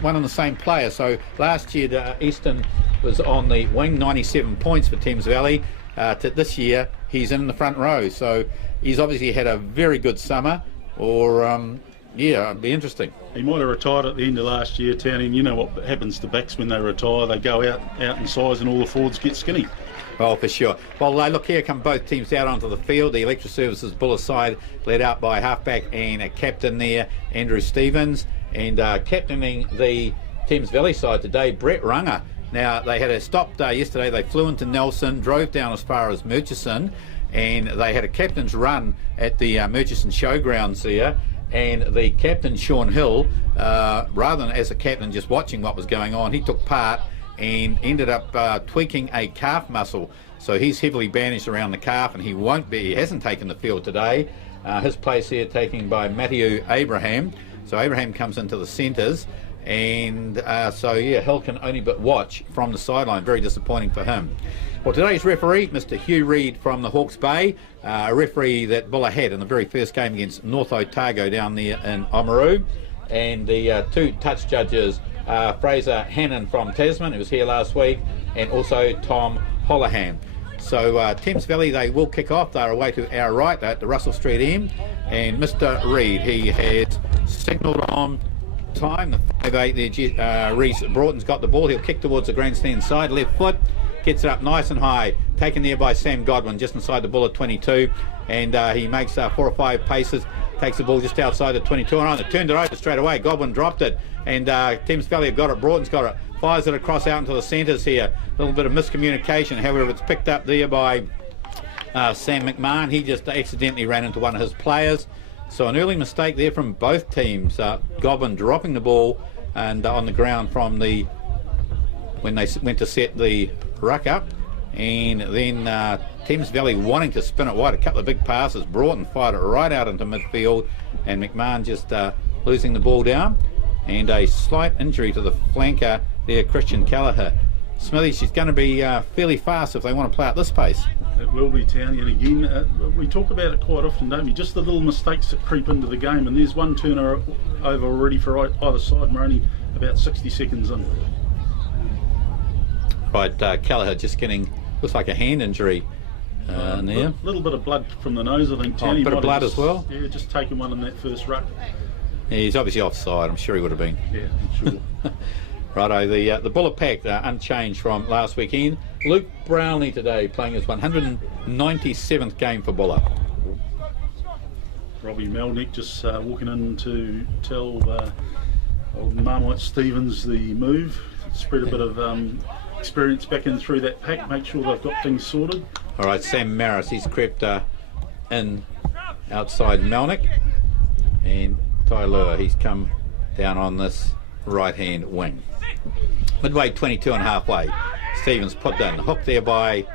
one and the same player. So last year Easton was on the wing, 97 points for Thames Valley. This year he's in the front row, so he's obviously had a very good summer. Or yeah, it'd be interesting. He might have retired at the end of last year, Townie, and you know what happens to backs when they retire. They go out in size and all the forwards get skinny. Oh, for sure. Well, look, here come both teams out onto the field. The Electric Services Buller side led out by halfback and a captain there, Andrew Stevens, and captaining the Thames Valley side today, Brett Ranga. Now, they had a stop yesterday. They flew into Nelson, drove down as far as Murchison, and they had a captain's run at the Murchison Showgrounds there. And the captain, Sean Hill, rather than as a captain just watching what was going on, he took part and ended up tweaking a calf muscle. So he's heavily bandaged around the calf, and he hasn't taken the field today. His place here taken by Matiu Aperahama. So Abraham comes into the centres, and so yeah, Hill can only but watch from the sideline. Very disappointing for him. Well, today's referee, Mr. Hugh Reid from the Hawke's Bay, a referee that Buller had in the very first game against North Otago down there in Oamaru, and the two touch judges, Fraser Hannon from Tasman, who was here last week, and also Tom Holohan. So Thames Valley, they will kick off. They're away to our right at the Russell Street end, and Mr. Reid, he has signalled on time. The 5'8" there, Reece Broughton's got the ball. He'll kick towards the grandstand side, left foot, gets it up nice and high, taken there by Sam Godwin just inside the Buller 22, and he makes 4 or 5 paces, takes the ball just outside the 22, and they turned it over straight away. Godwin dropped it, and Thames Valley have got it. Broughton's got it, fires it across out into the centres here. A little bit of miscommunication, however, it's picked up there by Sam McMahon. He just accidentally ran into one of his players. So an early mistake there from both teams. Godwin dropping the ball and on the ground from when they went to set the ruck up, and then Thames Valley wanting to spin it wide. A couple of big passes. Broughton fired it right out into midfield, and McMahon just losing the ball down, and a slight injury to the flanker there, Christian Callagher. Smithy, she's going to be fairly fast if they want to play at this pace. It will be, Townie, and again, we talk about it quite often, don't we? Just the little mistakes that creep into the game, and there's one turner over already for either side, and we're only about 60 seconds in. Right, Callagher just getting, looks like a hand injury there. A little bit of blood from the nose, I think, Townie. A bit of blood as well? Yeah, just taking one in that first ruck. Yeah, he's obviously offside, I'm sure he would have been. Yeah, I'm sure. Righto, the Buller pack unchanged from last weekend. Luke Brownlee today playing his 197th game for Buller. Robbie Melnick just walking in to tell old Marmite Stevens the move. Spread a bit of experience back in through that pack, make sure they've got things sorted. All right, Sam Maris, he's crept in outside Melnick, and Tailua, he's come down on this right-hand wing. Midway 22 and halfway, Stevens put in, hooked there by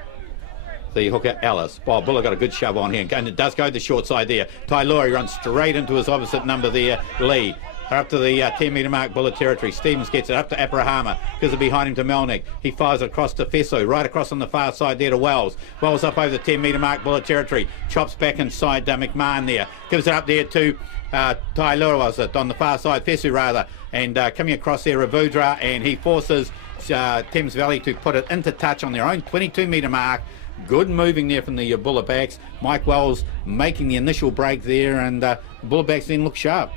the hooker Ellis. Well, Buller got a good shove on here, and it does go to the short side there. Tailua, he runs straight into his opposite number there, Lee. They're up to the 10-metre mark, Buller territory. Stevens gets it up to Aperahama, gives it behind him to Melnick. He fires it across to Fesso, right across on the far side there to Wells. Wells up over the 10-metre mark, Buller territory. Chops back inside McMahon there. Gives it up there to Tailua, was it, on the far side, Fesso rather. And coming across there, Ravudra, and he forces Thames Valley to put it into touch on their own 22-metre mark. Good moving there from the Buller backs. Mike Wells making the initial break there, and Buller backs then look sharp.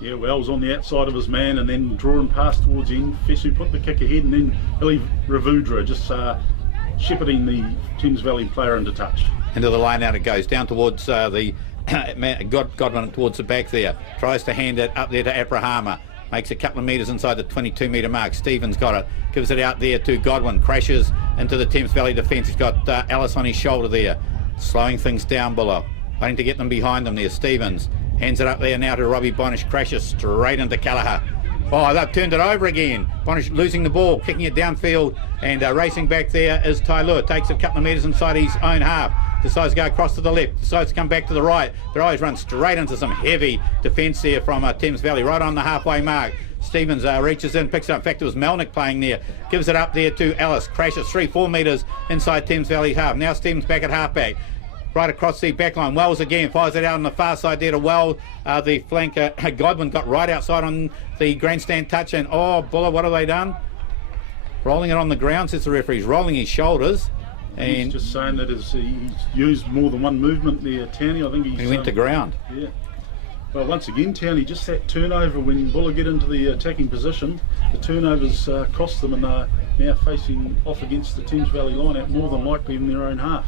Yeah, Wells on the outside of his man and then drawing past towards the end. Fesu put the kick ahead, and then Billy Ravudra just shepherding the Thames Valley player into touch. Into the line out it goes, down towards the Godwin towards the back there. Tries to hand it up there to Aperahama. Makes a couple of metres inside the 22-metre mark. Stevens got it. Gives it out there to Godwin. Crashes into the Thames Valley defence. He's got Ellis on his shoulder there. Slowing things down below. Waiting to get them behind them there. Stevens hands it up there now to Robbie Bonish. Crashes straight into Callagher. Oh, they've turned it over again. Bonish losing the ball, kicking it downfield, and racing back there is Tailua. Takes a couple of metres inside his own half. Decides to go across to the left. Decides to come back to the right. Their eyes run straight into some heavy defence there from Thames Valley, right on the halfway mark. Stevens reaches in, picks it up. In fact, it was Melnick playing there. Gives it up there to Ellis. Crashes 3-4 metres inside Thames Valley's half. Now Stevens back at halfback. right across the back line. Wells again fires it out on the far side there to Wells. The flanker Godwin got right outside on the grandstand touch, and oh, Buller, what have they done? Rolling it on the ground, says the referee. He's rolling his shoulders. And he's just saying that he's used more than one movement there, Townie. I think he went to ground. Yeah. Well, once again, Townie, just that turnover when Buller get into the attacking position, the turnovers cost them, and they're now facing off against the Thames Valley line out more than likely in their own half.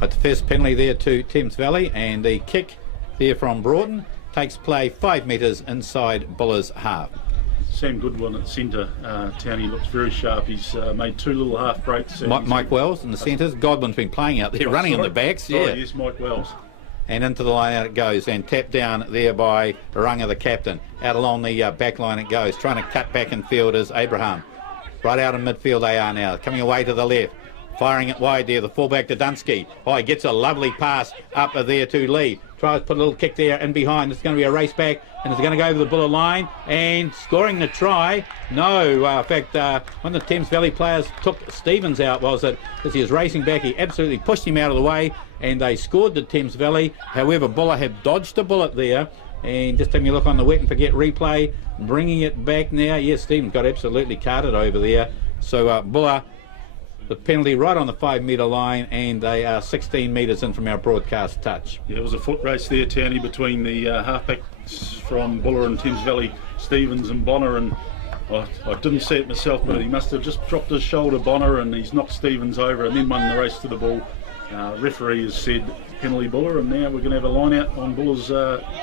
But the first penalty there to Thames Valley, and the kick there from Broughton takes play 5 metres inside Buller's half. Sam Goodwin at centre, Townie looks very sharp. He's made 2 little half breaks. Mike Wells in the centres. Godwin's been playing out there, running in the backs. Sorry, yes, Mike Wells. And into the line out it goes, and tapped down there by Ranga, the captain. Out along the back line it goes, trying to cut back in field is Aperahama. Right out in midfield they are now, coming away to the left. Firing it wide there, the fullback to Dunsky. Oh, he gets a lovely pass up there to Lee. Tries to put a little kick there in behind. It's going to be a race back, and it's going to go over the Buller line. And scoring the try. No, in fact, one of the Thames Valley players took Stevens out, was it? As he was racing back, he absolutely pushed him out of the way, and they scored the Thames Valley. However, Buller had dodged a bullet there. And just taking a look on the wet and forget replay, bringing it back now. Yes, Stevens got absolutely carted over there. So Buller, the penalty right on the 5 metre line, and they are 16 metres in from our broadcast touch. Yeah, it was a foot race there, Townie, between the halfbacks from Buller and Thames Valley, Stevens and Bonner, and I didn't see it myself, but he must have just dropped his shoulder, Bonner, and he's knocked Stevens over and then won the race to the ball. Referee has said penalty Buller, and now we're going to have a line out on Buller's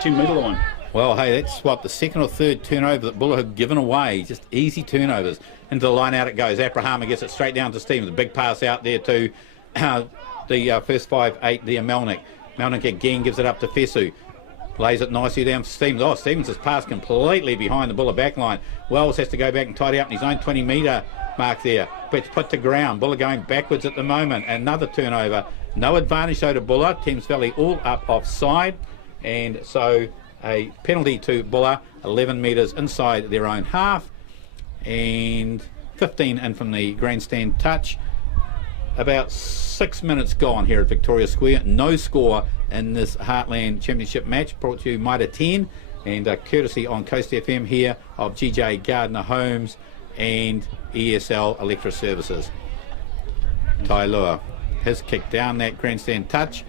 10 metre line. Well, hey, that's what the second or third turnover that Buller had given away. Just easy turnovers. Into the line out it goes. Aperahama gets it straight down to Stevens. A big pass out there to the first 5-8 there, Melnick. Melnick again gives it up to Fesu. Lays it nicely down for Stevens. Oh, Stevens has passed completely behind the Buller back line. Wells has to go back and tidy up in his own 20 metre mark there. But it's put to ground. Buller going backwards at the moment. Another turnover. No advantage though to Buller. Thames Valley all up offside. And so a penalty to Buller, 11 metres inside their own half, and 15 in from the grandstand touch. About 6 minutes gone here at Victoria Square. No score in this Heartland Championship match, brought to you Mitre 10, and courtesy on Coast FM here of GJ Gardner Homes and ESL Electric Services. Tailua has kicked down that grandstand touch.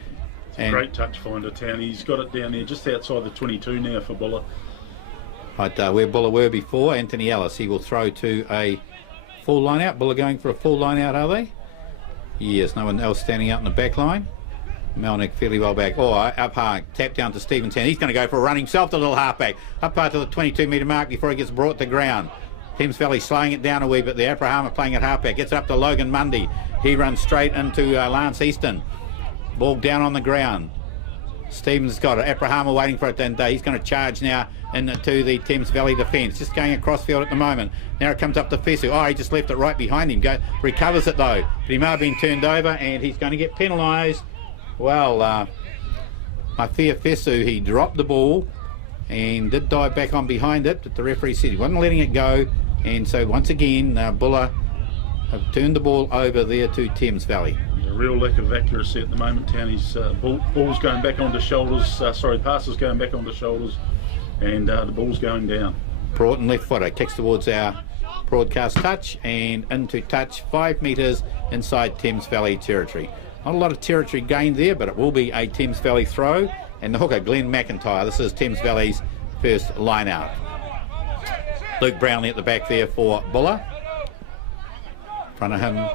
And great touch finder, Townie. He's got it down there just outside the 22 now for Buller. Right, where Buller were before, Anthony Ellis. He will throw to a full line out. Buller going for a full line out, are they? Yes, no one else standing out in the back line. Melnick fairly well back. Oh, up high, tap down to Stevens. He's going to go for a run himself, the little halfback. Up high to the 22 metre mark before he gets brought to ground. Thames Valley slowing it down a wee bit. The Aperahama playing at halfback. Gets up to Logan Mundy. He runs straight into Lance Easton. Ball down on the ground. Stevens has got it. Aperahama waiting for it, and he's going to charge now into the Thames Valley defence. Just going across field at the moment. Now it comes up to Fesu. Oh, he just left it right behind him. Recovers it though. But he may have been turned over, and he's going to get penalised. Well, I fear Fesu, he dropped the ball and did dive back on behind it, but the referee said he wasn't letting it go. And so once again, Buller have turned the ball over there to Thames Valley. A real lack of accuracy at the moment. Townie's ball's going back onto shoulders, passes going back onto shoulders, and the ball's going down. Broughton left footer kicks towards our broadcast touch and into touch 5 metres inside Thames Valley territory. Not a lot of territory gained there, but it will be a Thames Valley throw. And the hooker, Glenn McIntyre. This is Thames Valley's first line out. Luke Brownlee at the back there for Buller. In front of him,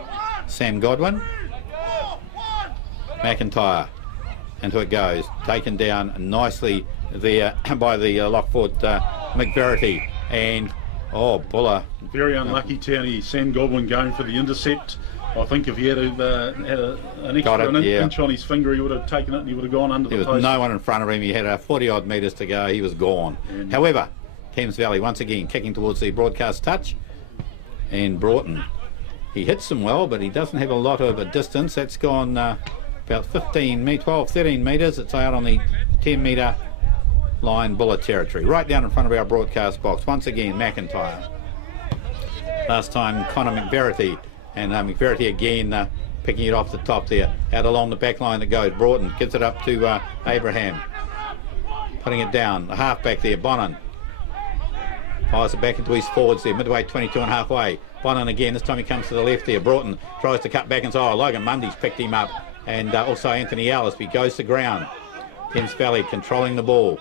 Sam Godwin. McIntyre. Into it goes. Taken down nicely there by the Lockford Mick Verity. And, oh, Buller. Very unlucky, Townie. Sam Godwin going for the intercept. I think if he had an extra inch on his finger, he would have taken it and he would have gone under the post. There was no one in front of him. He had 40-odd metres to go. He was gone. And however, Thames Valley once again kicking towards the broadcast touch. And Broughton, he hits them well, but he doesn't have a lot of a distance. That's gone about 12, 13 metres. It's out on the 10 metre line, Buller territory. Right down in front of our broadcast box. Once again, McIntyre. Last time, Connor McVerity. And McVerity again picking it off the top there, out along the back line that goes. Broughton gives it up to Aperahama, putting it down. The half-back there, Bonin. Fires it back into his forwards there, midway 22 and halfway. Bonin again, this time he comes to the left there. Broughton tries to cut back inside. Logan Mundy's picked him up, and also Anthony Ellis. He goes to ground. Thames Valley controlling the ball.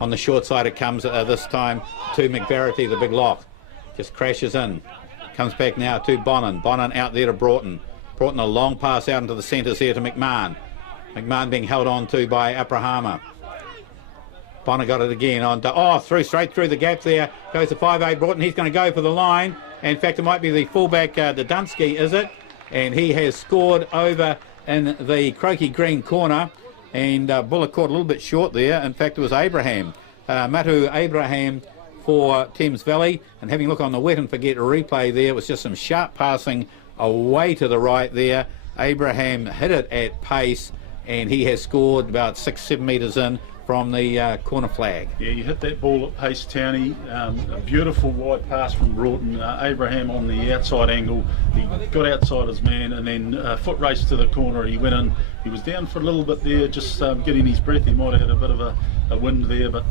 On the short side it comes this time to McVerity, the big lock. Just crashes in. Comes back now to Bonin. Bonin out there to Broughton. Broughton a long pass out into the centres here to McMahon. McMahon being held on to by Aperahama. Bonin got it again on to, straight through the gap there. Goes to 5'8" Broughton. He's going to go for the line. In fact, it might be the fullback, the Dunsky, is it? And he has scored over in the croaky green corner. And Buller caught a little bit short there. In fact, it was Matiu Aperahama for Thames Valley. And having a look on the wet and forget replay there, it was just some sharp passing away to the right there. Aperahama hit it at pace, and he has scored about 6-7 metres in from the corner flag. Yeah, you hit that ball at pace, Townie. A beautiful wide pass from Broughton. Aperahama on the outside angle. He got outside his man, and then foot race to the corner. He went in. He was down for a little bit there, just getting his breath. He might have had a bit of a wind there, but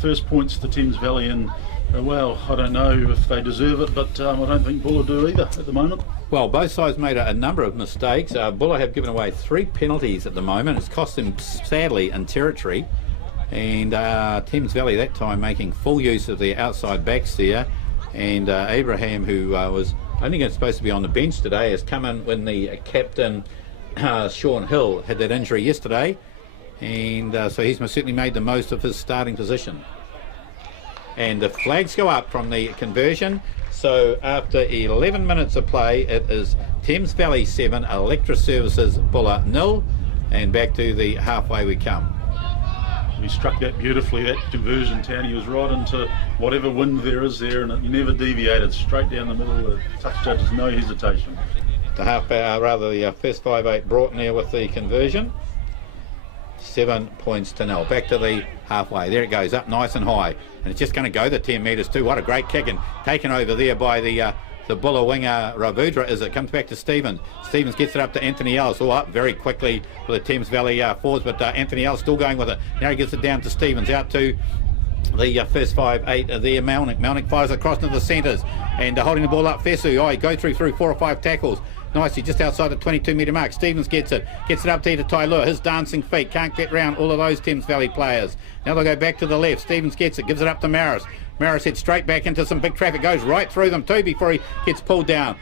first points to Thames Valley, and well, I don't know if they deserve it, but I don't think Buller do either at the moment. Well, both sides made a number of mistakes. Buller have given away 3 penalties at the moment. It's cost them, sadly, in territory. And Thames Valley that time making full use of their outside backs there. And Aperahama, who was only supposed to be on the bench today, has come in when the captain, Sean Hill, had that injury yesterday. And so he's certainly made the most of his starting position. And the flags go up from the conversion. So after 11 minutes of play, it is Thames Valley 7, Electra Services Buller 0, and back to the halfway we come. He struck that beautifully, that conversion, Town. He was right into whatever wind there is there, and it never deviated, straight down the middle. The touch judges, no hesitation. The the first 5'8" Broughton there with the conversion. 7 points to 0. Back to the halfway. There it goes, up nice and high. And it's just going to go the 10 metres too. What a great kick, and taken over there by the Buller winger Ravudra as it comes back to Stevens. Stevens gets it up to Anthony Ellis. All up very quickly for the Thames Valley forwards, but Anthony Ellis still going with it. Now he gets it down to Stevens, out to the first 5'8" there. Melnick fires across into the centres and holding the ball up. Fesu, he goes through 4 or 5 tackles. Nicely, just outside the 22-metre mark. Stevens gets it up there to Tailua. His dancing feet can't get round all of those Thames Valley players. Now they'll go back to the left. Stevens gets it, gives it up to Maris. Maris heads straight back into some big traffic, goes right through them too before he gets pulled down.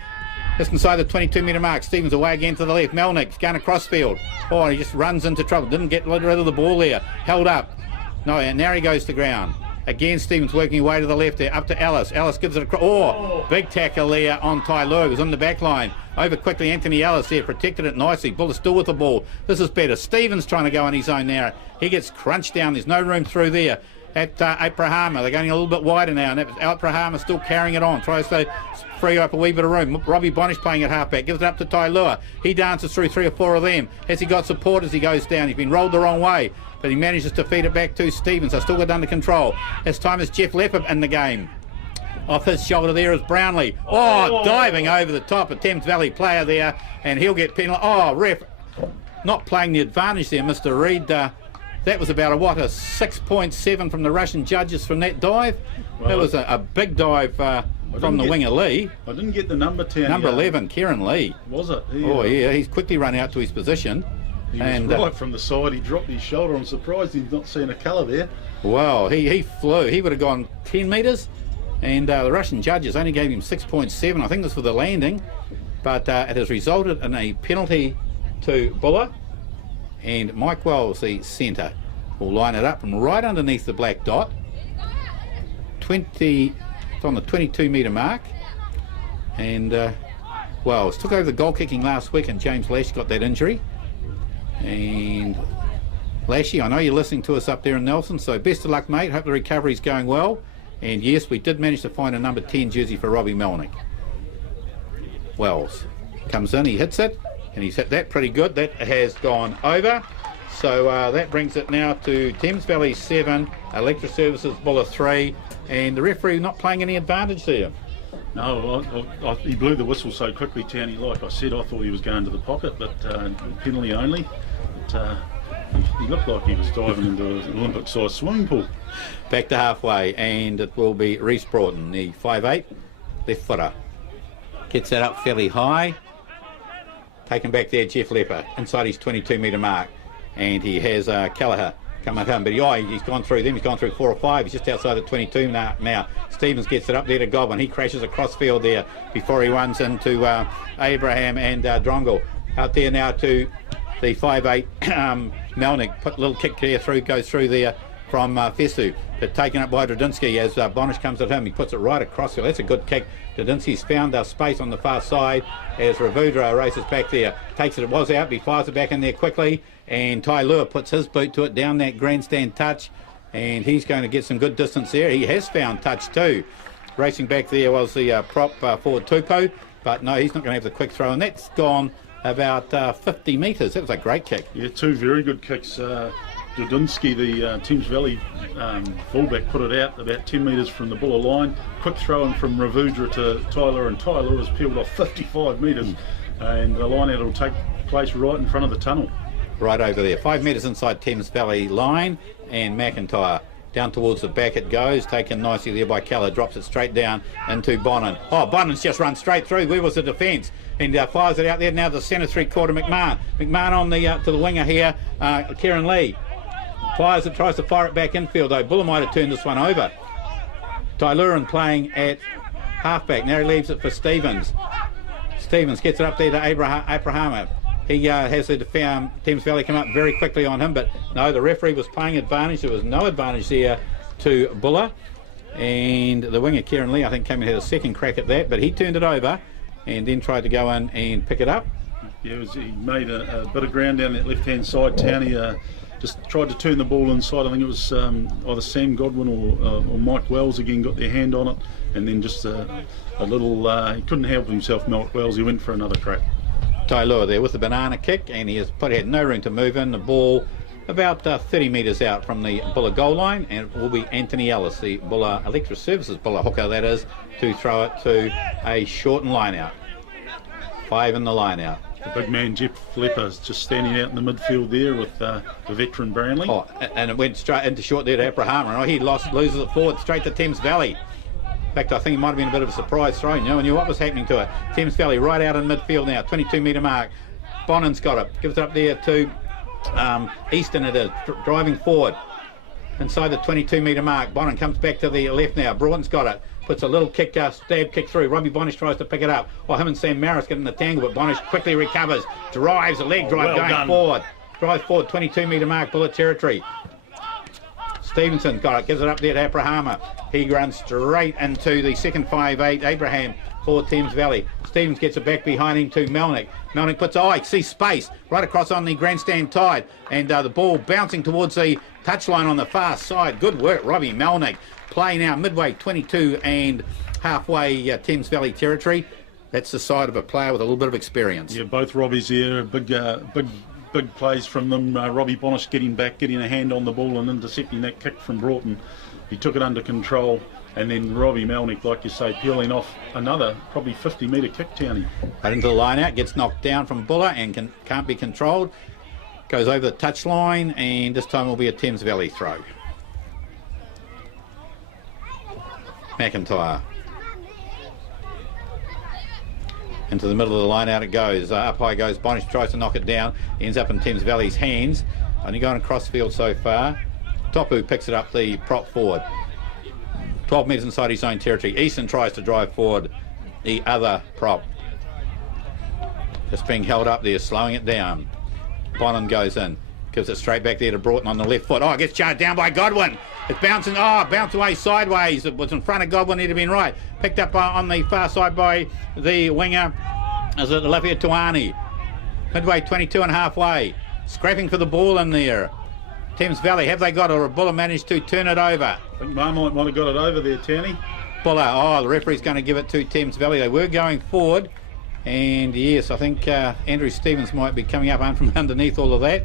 Just inside the 22-metre mark. Stevens away again to the left. Melnick's going across field. Oh, he just runs into trouble. Didn't get rid of the ball there. Held up. No, and now he goes to ground. Again, Stevens working away to the left there, up to Ellis. Ellis gives it across. Oh, big tackle there on Tailua. It was on the back line. Over quickly, Anthony Ellis there, protected it nicely. Buller still with the ball. This is better. Stevens trying to go on his own now. He gets crunched down. There's no room through there. At Aperahama, they're going a little bit wider now, and Aperahama still carrying it on. Tries to free up a wee bit of room. Robbie Bonish playing at halfback, gives it up to Tailua. He dances through 3 or 4 of them. Has he got support as he goes down? He's been rolled the wrong way, but he manages to feed it back to Stevens. They've still got it under control. This time is Jeff Leppard in the game. Off his shoulder there is Brownlee. Diving over the top, a Thames Valley player there, and he'll get penalised. Ref not playing the advantage there, Mr. Reid. That was about a 6.7 from the Russian judges from that dive. Well, that was a big dive from the winger Lee. I didn't get the number 10. Number 11, Kieran Lee. Was it? Yeah, he's quickly run out to his position. He was right from the side. He dropped his shoulder. I'm surprised he's not seen a colour there. Well, he flew. He would have gone 10 metres, and the Russian judges only gave him 6.7. I think this was the landing, but it has resulted in a penalty to Buller. And Mike Wells, the centre, will line it up from right underneath the black dot. It's on the 22-metre mark. And Wells took over the goal kicking last week, and James Lash got that injury. And Lashy, I know you're listening to us up there in Nelson, so best of luck, mate. Hope the recovery's going well. And yes, we did manage to find a number 10 jersey for Robbie Melnick. Wells comes in, he hits it. And he's hit that pretty good. That has gone over. So that brings it now to Thames Valley 7, Electra Services Buller 3, and the referee not playing any advantage there. No, he blew the whistle so quickly, Townie. Like I said, I thought he was going to the pocket, but penalty only. But, he looked like he was diving into an Olympic-sized swimming pool. Back to halfway, and it will be Reece Broughton, the 5'8", left footer. Gets that up fairly high. Taken back there, Jeff Lepper, inside his 22-metre mark. And he has Kelleher come at him, but he's gone through them. He's gone through 4 or 5. He's just outside the 22 now. Stevens gets it up there to Godwin. He crashes across field there before he runs into Aperahama and Dromgool. Out there now to the 5'8", Melnick. Put a little kick there through, goes through there from Fesu, but taken up by Drodinsky as Bonish comes at him. He puts it right across field. That's a good kick. Drodinsky's found space on the far side as Ravudra races back there. Takes it was out, but he fires it back in there quickly, and Tailua puts his boot to it down that grandstand touch, and he's going to get some good distance there. He has found touch too. Racing back there was the prop forward Tupou, but no, he's not going to have the quick throw, and that's gone about 50 metres. That was a great kick. Yeah, 2 very good kicks. Drodinsky, the Thames Valley fullback, put it out about 10 metres from the Buller line. Quick throw in from Ravudra to Tyler, and Tyler was peeled off 55 metres, and the line out will take place right in front of the tunnel. Right over there, 5 metres inside Thames Valley line, and McIntyre. Down towards the back it goes, taken nicely there by Keller, drops it straight down into Bonnen. Oh, Bonnen's just run straight through. Where was the defence? And fires it out there now to the centre 3/4 McMahon. McMahon on the to the winger here, Kieran Lee. Fires it, tries to fire it back infield though. Buller might have turned this one over. Tailuran playing at halfback. Now he leaves it for Stevens. Stevens gets it up there to Aperahama. He has the Thames Valley come up very quickly on him, but no, the referee was playing advantage. There was no advantage there to Buller. And the winger, Kieran Lee, I think came and had a second crack at that, but he turned it over and then tried to go in and pick it up. Yeah, he made a bit of ground down that left-hand side. Townie just tried to turn the ball inside. I think it was either Sam Godwin or Mike Wells again got their hand on it, and then just a little, he couldn't help himself, Mike Wells, he went for another crack. Tailua there with the banana kick, and he had no room to move in. The ball about 30 metres out from the Buller goal line, and it will be Anthony Ellis, the Buller Electric Services Buller hooker that is, to throw it to a shortened line out. 5 in the line out. The big man Jeff Lepper's just standing out in the midfield there with the veteran Brownlee. Oh, and it went straight into short there to Aperahama. He loses it forward straight to Thames Valley. In fact, I think it might have been a bit of a surprise throw. No one knew what was happening to it. Thames Valley right out in midfield now, 22-metre mark. Bonnen's got it. Gives it up there to Easton. It is driving forward inside the 22-metre mark. Bonnen comes back to the left now. Broughton's got it. Puts a little kick, stab kick through. Robbie Bonish tries to pick it up. Oh, him and Sam Maris get in the tangle, but Bonish quickly recovers. Drives a leg drive going forward. Drives forward, 22-metre mark, Bullet territory. Stevenson got it, gives it up there to Aperahama. He runs straight into the second 5'8", Abraham for Thames Valley. Stevens gets it back behind him to Melnick. Melnick puts, sees space right across on the grandstand tide, and the ball bouncing towards the touchline on the far side. Good work, Robbie Melnick. Play now midway 22 and halfway Thames Valley territory. That's the side of a player with a little bit of experience. Yeah, both Robbies here, big plays from them. Robbie Bonish getting back, getting a hand on the ball and intercepting that kick from Broughton. He took it under control, and then Robbie Melnick, like you say, peeling off another probably 50-metre kick, Townie. Right into the line out, gets knocked down from Buller and can't be controlled. Goes over the touchline, and this time will be a Thames Valley throw. McIntyre. Into the middle of the line out it goes. Up high goes Bonish, tries to knock it down. Ends up in Thames Valley's hands. Only going across field so far. Topu picks it up, the prop forward. 12 metres inside his own territory. Easton tries to drive forward the other prop. Just being held up there, slowing it down. Bonnen goes in. Gives it straight back there to Broughton on the left foot. It gets charged down by Godwin. It's bouncing, bounced away sideways. It was in front of Godwin, he'd have been right. Picked up on the far side by the winger, is it Lafituanai. Midway 22 and halfway. Scrapping for the ball in there. Thames Valley, have they got it, or Buller managed to turn it over? I think Marmite might have got it over there, Townie. Buller, the referee's going to give it to Thames Valley. They were going forward, and yes, I think Andrew Stevens might be coming up from underneath all of that.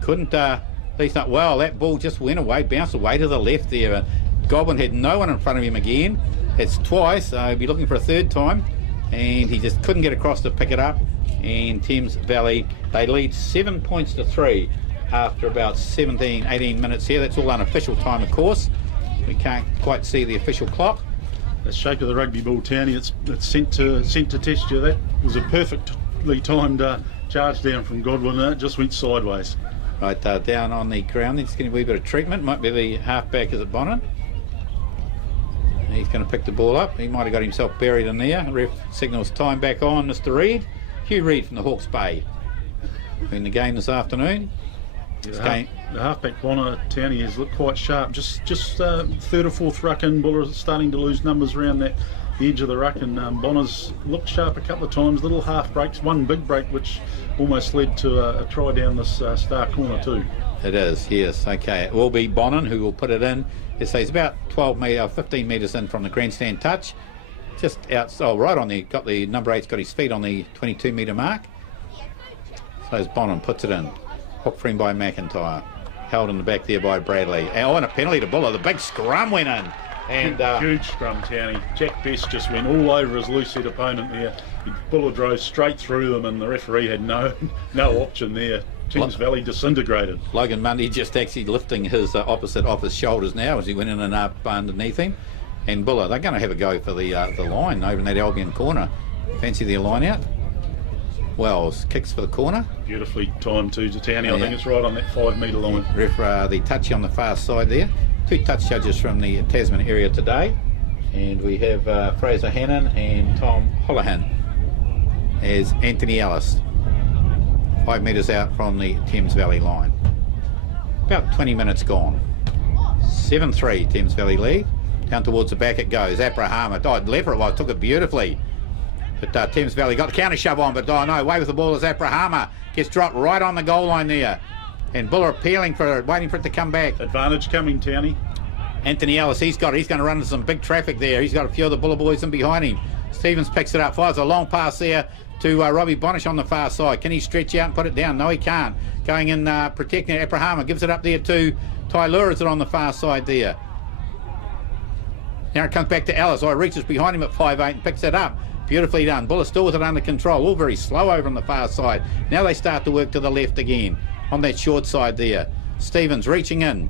Couldn't, at least not well. That ball just went away, bounced away to the left there. Godwin had no one in front of him again. It's twice, so he'll be looking for a third time, and he just couldn't get across to pick it up. And Thames Valley, they lead 7 points to 3 after about 17, 18 minutes here. That's all unofficial time, of course. We can't quite see the official clock. The shape of the rugby ball, Townie, it's sent to test you. That was a perfectly timed charge down from Godwin, and it just went sideways. Right, down on the ground, he's getting a wee bit of treatment. Might be the halfback, is it Bonner? He's going to pick the ball up. He might have got himself buried in there. Ref signals time back on, Mr. Reed. Hugh Reed from the Hawke's Bay in the game this afternoon. Yeah, the halfback Bonner, Townie, has looked quite sharp. Just third or fourth ruck in. Buller starting to lose numbers around the edge of the ruck, and Bonner's looked sharp a couple of times. Little half breaks, one big break which almost led to a try down this star corner too. It is, yes. Okay, it will be Bonin who will put it in. He's about 15 metres in from the grandstand touch. Just out, right on the, got the number 8's got his feet on the 22 metre mark. So as Bonin puts it in. Hook free by McIntyre. Held in the back there by Bradley. And a penalty to Buller. The big scrum went in. And huge scrum, Townie. Jack Best just went all over his loose-head opponent there. Buller drove straight through them, and the referee had no option there. Thames Valley disintegrated. Logan Mundy just actually lifting his opposite off his shoulders now as he went in and up underneath him. And Buller, they're going to have a go for the line over in that Albion corner. Fancy their line out. Wells kicks for the corner. Beautifully timed too, Townie. I think it's right on that 5 metre line. The touchy on the far side there. 2 touch judges from the Tasman area today. And we have Fraser Hannon and Tom Holohan as Anthony Ellis. 5 metres out from the Thames Valley line. About 20 minutes gone. 7-3 Thames Valley lead. Down towards the back it goes. Aperahama died left it was, took it beautifully. But Thames Valley got the counter shove on, but no, away with the ball is Aperahama. Gets dropped right on the goal line there. And Buller appealing for it, waiting for it to come back. Advantage coming, Townie. Anthony Ellis, he's going to run into some big traffic there. He's got a few of the Buller boys in behind him. Stevens picks it up, fires a long pass there to Robbie Bonish on the far side. Can he stretch out and put it down? No, he can't. Going in, protecting Aperahama, gives it up there to Tailua, is it on the far side there. Now it comes back to Ellis. Reaches behind him at 5'8" and picks it up. Beautifully done. Buller still with it under control. All very slow over on the far side. Now they start to work to the left again on that short side there. Stevens reaching in.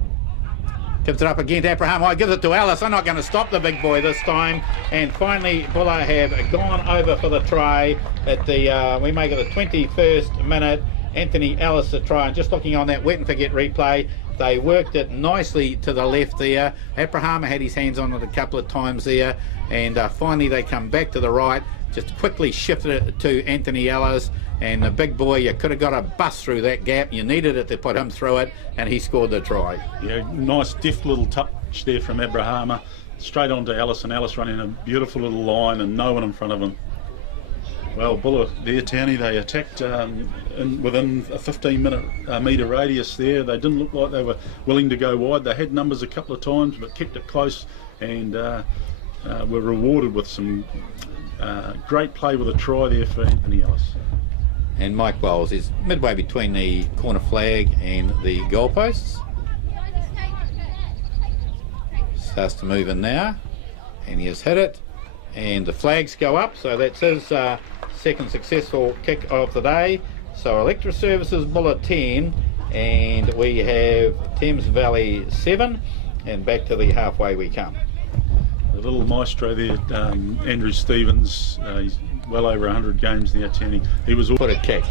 Gives it up again to Aperahama. Gives it to Ellis. I'm not going to stop the big boy this time. And finally, Buller have gone over for the try at the, we make it the 21st minute. Anthony Ellis the try. And just looking on that wet and forget replay, they worked it nicely to the left there. Aperahama had his hands on it a couple of times there. And finally they come back to the right. Just quickly shifted it to Anthony Ellis. And the big boy, you could have got a bus through that gap. You needed it to put him through it. And he scored the try. Yeah, nice deft little touch there from Aperahama. Straight on to Ellis, and Ellis running a beautiful little line and no one in front of him. Well, Buller there, Townie, they attacked within a 15 metre radius there. They didn't look like they were willing to go wide. They had numbers a couple of times but kept it close, and were rewarded with some great play with a try there for Anthony Ellis. And Mike Wells is midway between the corner flag and the goalposts. Starts to move in now, and he has hit it. And the flags go up, so that's his second successful kick of the day. So Electra Services Buller 10, and we have Thames Valley 7, and back to the halfway we come. A little maestro there, Andrew Stevens. He's well over 100 games there, Townie. He was put a kick.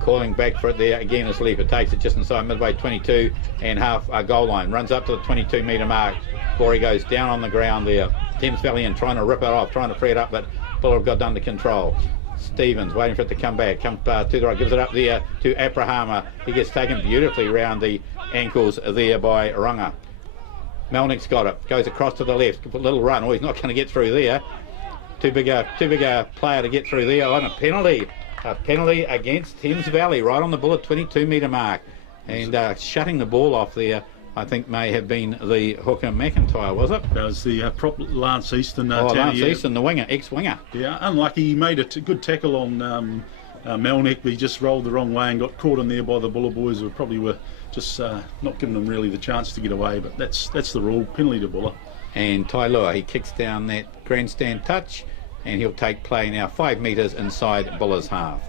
Calling back for it there again as Leaper takes it just inside midway 22 and half goal line. Runs up to the 22 metre mark before he goes down on the ground there. Thames Valley in trying to rip it off, trying to free it up, but Buller have got under control. Stevens waiting for it to come back, comes to the right, gives it up there to Aperahama. He gets taken beautifully round the ankles there by Ranga. Melnick's got it, goes across to the left, a little run. Oh, he's not going to get through there. Too big a player to get through there. On a penalty against Thames Valley, right on the Buller 22 metre mark. And shutting the ball off there, I think may have been the hooker McIntyre, was it? That was the prop Lance Easton. Lance Easton, the winger, ex-winger. Yeah, unlucky. He made a good tackle on Melnick, but he just rolled the wrong way and got caught in there by the Buller boys, who probably were just not giving them really the chance to get away. But that's the rule. Penalty to Buller. And Tailua, he kicks down that grandstand touch, and he'll take play now 5 metres inside Buller's half.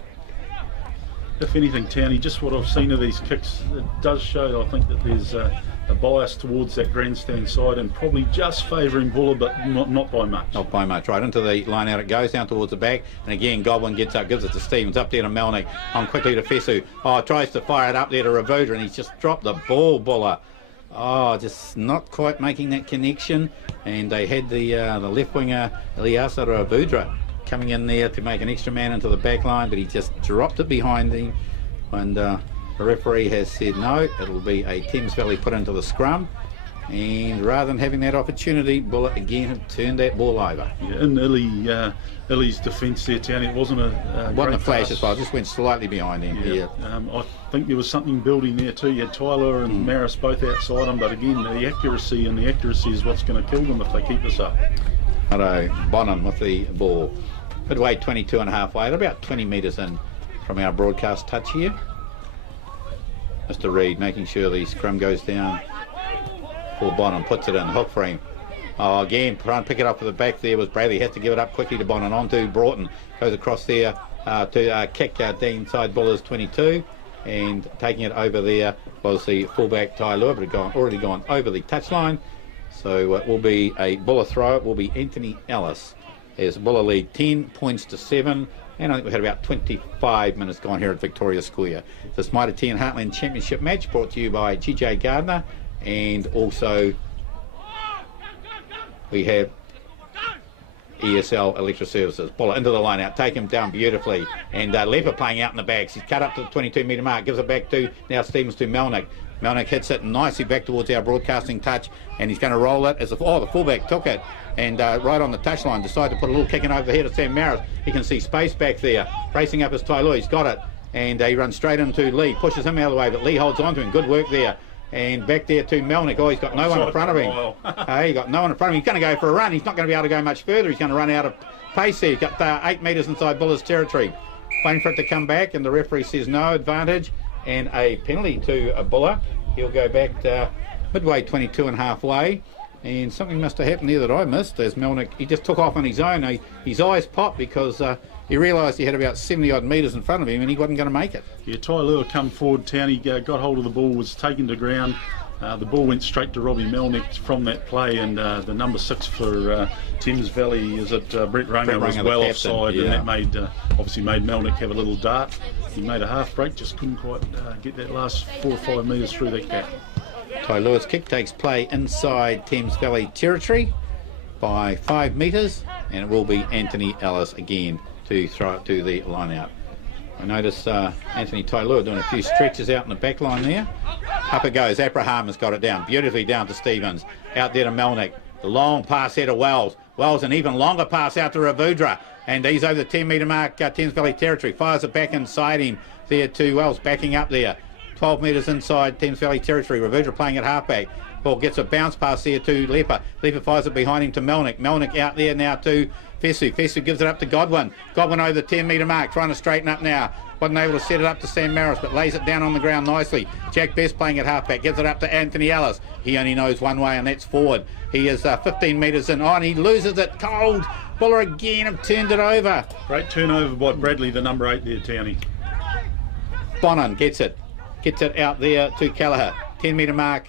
If anything, Townie, just what I've seen of these kicks, it does show, I think, that there's a bias towards that grandstand side and probably just favouring Buller, but not by much. Not by much. Right into the line out it goes, down towards the back, and again Godwin gets up, gives it to Stevens, up there to Melnick, on quickly to Fesu. Oh, tries to fire it up there to Ravudra, and he's just dropped the ball, Buller. Oh, just not quite making that connection, and they had the left winger Eliasa Ravudra coming in there to make an extra man into the back line, but he just dropped it behind him, and the referee has said no, it'll be a Thames Valley put into the scrum, and rather than having that opportunity, Buller again have turned that ball over. Yeah, in Ellis' defence there, Townie, it wasn't a flash as well, just went slightly behind him. Yeah. I think there was something building there too. You had Tyler and Maris both outside him, but again, the accuracy is what's going to kill them if they keep this up. Hello, Bonham with the ball. Midway 22 and a half wide, about 20 metres in from our broadcast touch here. Mr. Reed making sure the scrum goes down for Bonham, puts it in, hook for him. Oh, again, trying to pick it up with the back there was Bradley, has to give it up quickly to Bonham, on to Broughton, goes across there to kick down inside Buller's 22, and taking it over there was the fullback Tailua, but it already gone over the touchline, so it will be a Buller throw. It will be Anthony Ellis as Buller lead 10 points to 7. And I think we had about 25 minutes gone here at Victoria Square. This Mitre 10 Heartland Championship match brought to you by GJ Gardner, and also we have ESL Electric Services. Buller into the line out, take him down beautifully, and Leper playing out in the backs. He's cut up to the 22 metre mark, gives it back to now Stevens to Melnick. Melnick hits it nicely back towards our broadcasting touch, and he's going to roll it as the fullback took it, and right on the touchline decided to put a little kick in over the head of Sam Maris. He can see space back there, racing up his Tailua. He's got it, and he runs straight into Lee, pushes him out of the way, but Lee holds on to him. Good work there. And back there to Melnick. Oh, he's got no one in front of him. He got no one in front of him. He's going to go for a run. He's not going to be able to go much further. He's going to run out of pace there. He's got 8 metres inside Buller's territory. Waiting for it to come back, and the referee says no advantage, and a penalty to Buller. He'll go back midway 22 and halfway, and something must have happened there that I missed as Melnick, he just took off on his own. His eyes popped because he realised he had about 70 odd metres in front of him and he wasn't going to make it. Yeah, Tailua come forward, Townie got hold of the ball, was taken to ground. The ball went straight to Robbie Melnick from that play, and the number 6 for Thames Valley, is it Brett Ranga, was well offside, and that made obviously made Melnick have a little dart. He made a half break, just couldn't quite get that last 4 or 5 metres through that gap. Tailua's kick takes play inside Thames Valley territory by 5 metres, and it will be Anthony Ellis again to throw it to the line out. I notice Anthony Tailua doing a few stretches out in the back line there. Up it goes. Aperahama's got it down beautifully down to Stevens. Out there to Melnick. The long pass here to Wells. Wells, an even longer pass out to Ravudra. And he's over the 10 metre mark, Thames Valley territory. Fires it back inside him there to Wells, backing up there. 12 metres inside Thames Valley territory. Ravudra playing at halfback. Ball gets a bounce pass there to Leper. Leper fires it behind him to Melnick. Melnick out there now to Fesu. Fesu gives it up to Godwin. Godwin over the 10 metre mark, trying to straighten up now. Wasn't able to set it up to Sam Maris, but lays it down on the ground nicely. Jack Best playing at halfback, gives it up to Anthony Ellis. He only knows one way, and that's forward. He is 15 metres in on. He loses it cold. Buller again have turned it over. Great turnover by Bradley, the number 8 there, Townie. Bonan gets it out there to Kelleher. 10 metre mark,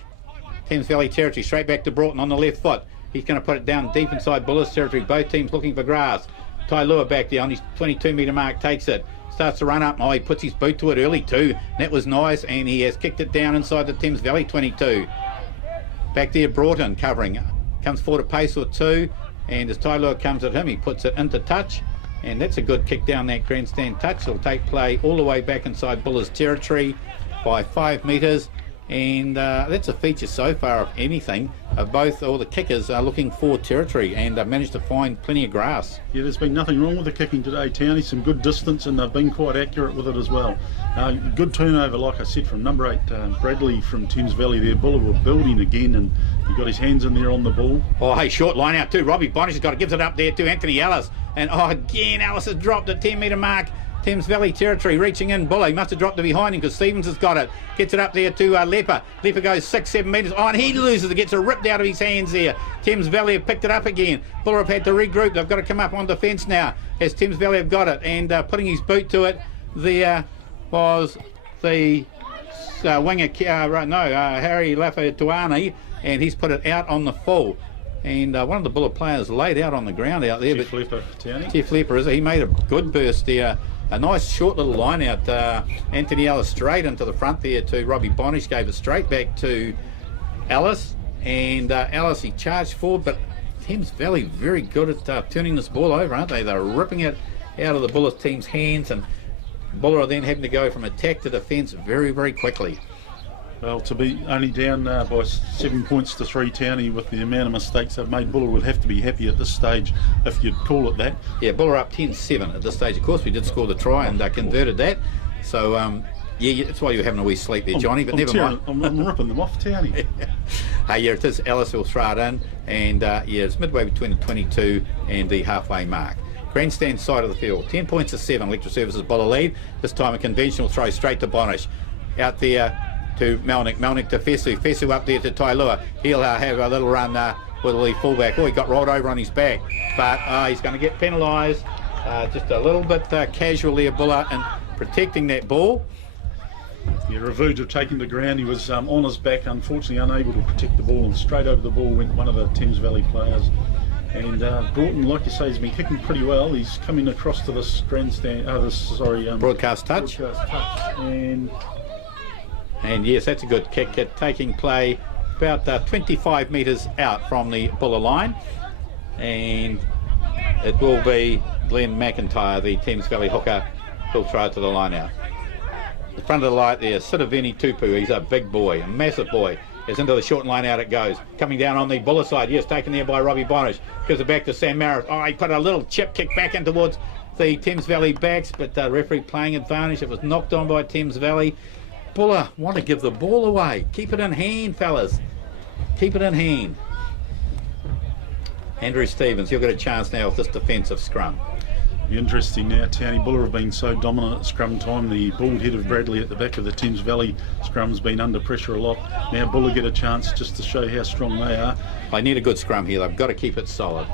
Thames Valley territory. Straight back to Broughton on the left foot. He's going to put it down deep inside Buller's territory. Both teams looking for grass. Tailua back there on his 22 metre mark, takes it. Starts to run up. Oh, he puts his boot to it early too. That was nice, and he has kicked it down inside the Thames Valley 22. Back there, Broughton covering. Comes forward a pace or two, and as Tailua comes at him, he puts it into touch, and that's a good kick down that grandstand touch. It'll take play all the way back inside Buller's territory by 5 metres. And that's a feature so far of anything. All the kickers are looking for territory and managed to find plenty of grass. Yeah, there's been nothing wrong with the kicking today, Townie. Some good distance, and they've been quite accurate with it as well. Good turnover, like I said, from number 8 Bradley from Thames Valley there. Buller were building again, and he got his hands in there on the ball. Oh, hey, short line out too. Robbie Bonish has got it, gives it up there to Anthony Ellis. And again, Ellis has dropped the 10 metre mark. Thames Valley territory, reaching in. Buller, he must have dropped it behind him because Stevens has got it. Gets it up there to Leper. Leper goes 6-7 metres. Oh, and he loses it. Gets it ripped out of his hands there. Thames Valley have picked it up again. Buller have had to regroup. They've got to come up on defence now as Thames Valley have got it. And putting his boot to it, there was the winger, Harry Lafituanai, and he's put it out on the full. And one of the Buller players laid out on the ground out there. Jeff Leper, is it? He made a good burst there. A nice short little line out. Anthony Ellis straight into the front there to Robbie Bonish, gave it straight back to Ellis. And Ellis, he charged forward, but Thames Valley very good at turning this ball over, aren't they? They're ripping it out of the Buller team's hands, and Buller are then having to go from attack to defence very, very quickly. Well, to be only down by 7 points to 3 Townie with the amount of mistakes they've made, Buller would have to be happy at this stage, if you'd call it that. Yeah, Buller up 10-7 at this stage. Of course, we did score the try and converted that. So, yeah, that's why you're having a wee sleep there, Johnny, but never mind. I'm ripping them off, Townie. Yeah, it is. Ellis will throw it in, and yeah, it's midway between the 22 and the halfway mark. Grandstand side of the field, 10 points to 7. Electric Services Buller lead. This time a conventional throw straight to Bonish. Out there to Melnick. Melnick to Fesu. Fesu up there to Tailua. He'll have a little run with the fullback. Oh, he got rolled over on his back, but he's going to get penalised. Just a little bit casual there, Buller, and protecting that ball. Yeah, Ravuja taking the ground. He was on his back, unfortunately unable to protect the ball, and straight over the ball went one of the Thames Valley players. And Broughton, like you say, has been kicking pretty well. He's coming across to this grandstand, broadcast touch. And yes, that's a good kick. Taking play about 25 metres out from the Buller line. And it will be Glenn McIntyre, the Thames Valley hooker, who'll throw it to the line out. The front of the light there, Sitiveni Tupu. He's a big boy, a massive boy. It's into the short line out it goes. Coming down on the Buller side. Yes, taken there by Robbie Bonish. Gives it back to Sam Maris. Oh, he put a little chip kick back in towards the Thames Valley backs, but the referee playing advantage. It was knocked on by Thames Valley. Buller want to give the ball away. Keep it in hand, fellas. Keep it in hand. Andrew Stevens, he'll get a chance now with this defensive scrum. Be interesting now. Townie Buller have been so dominant at scrum time. The bald head of Bradley at the back of the Thames Valley scrum's been under pressure a lot. Now Buller get a chance just to show how strong they are. They need a good scrum here. They've got to keep it solid.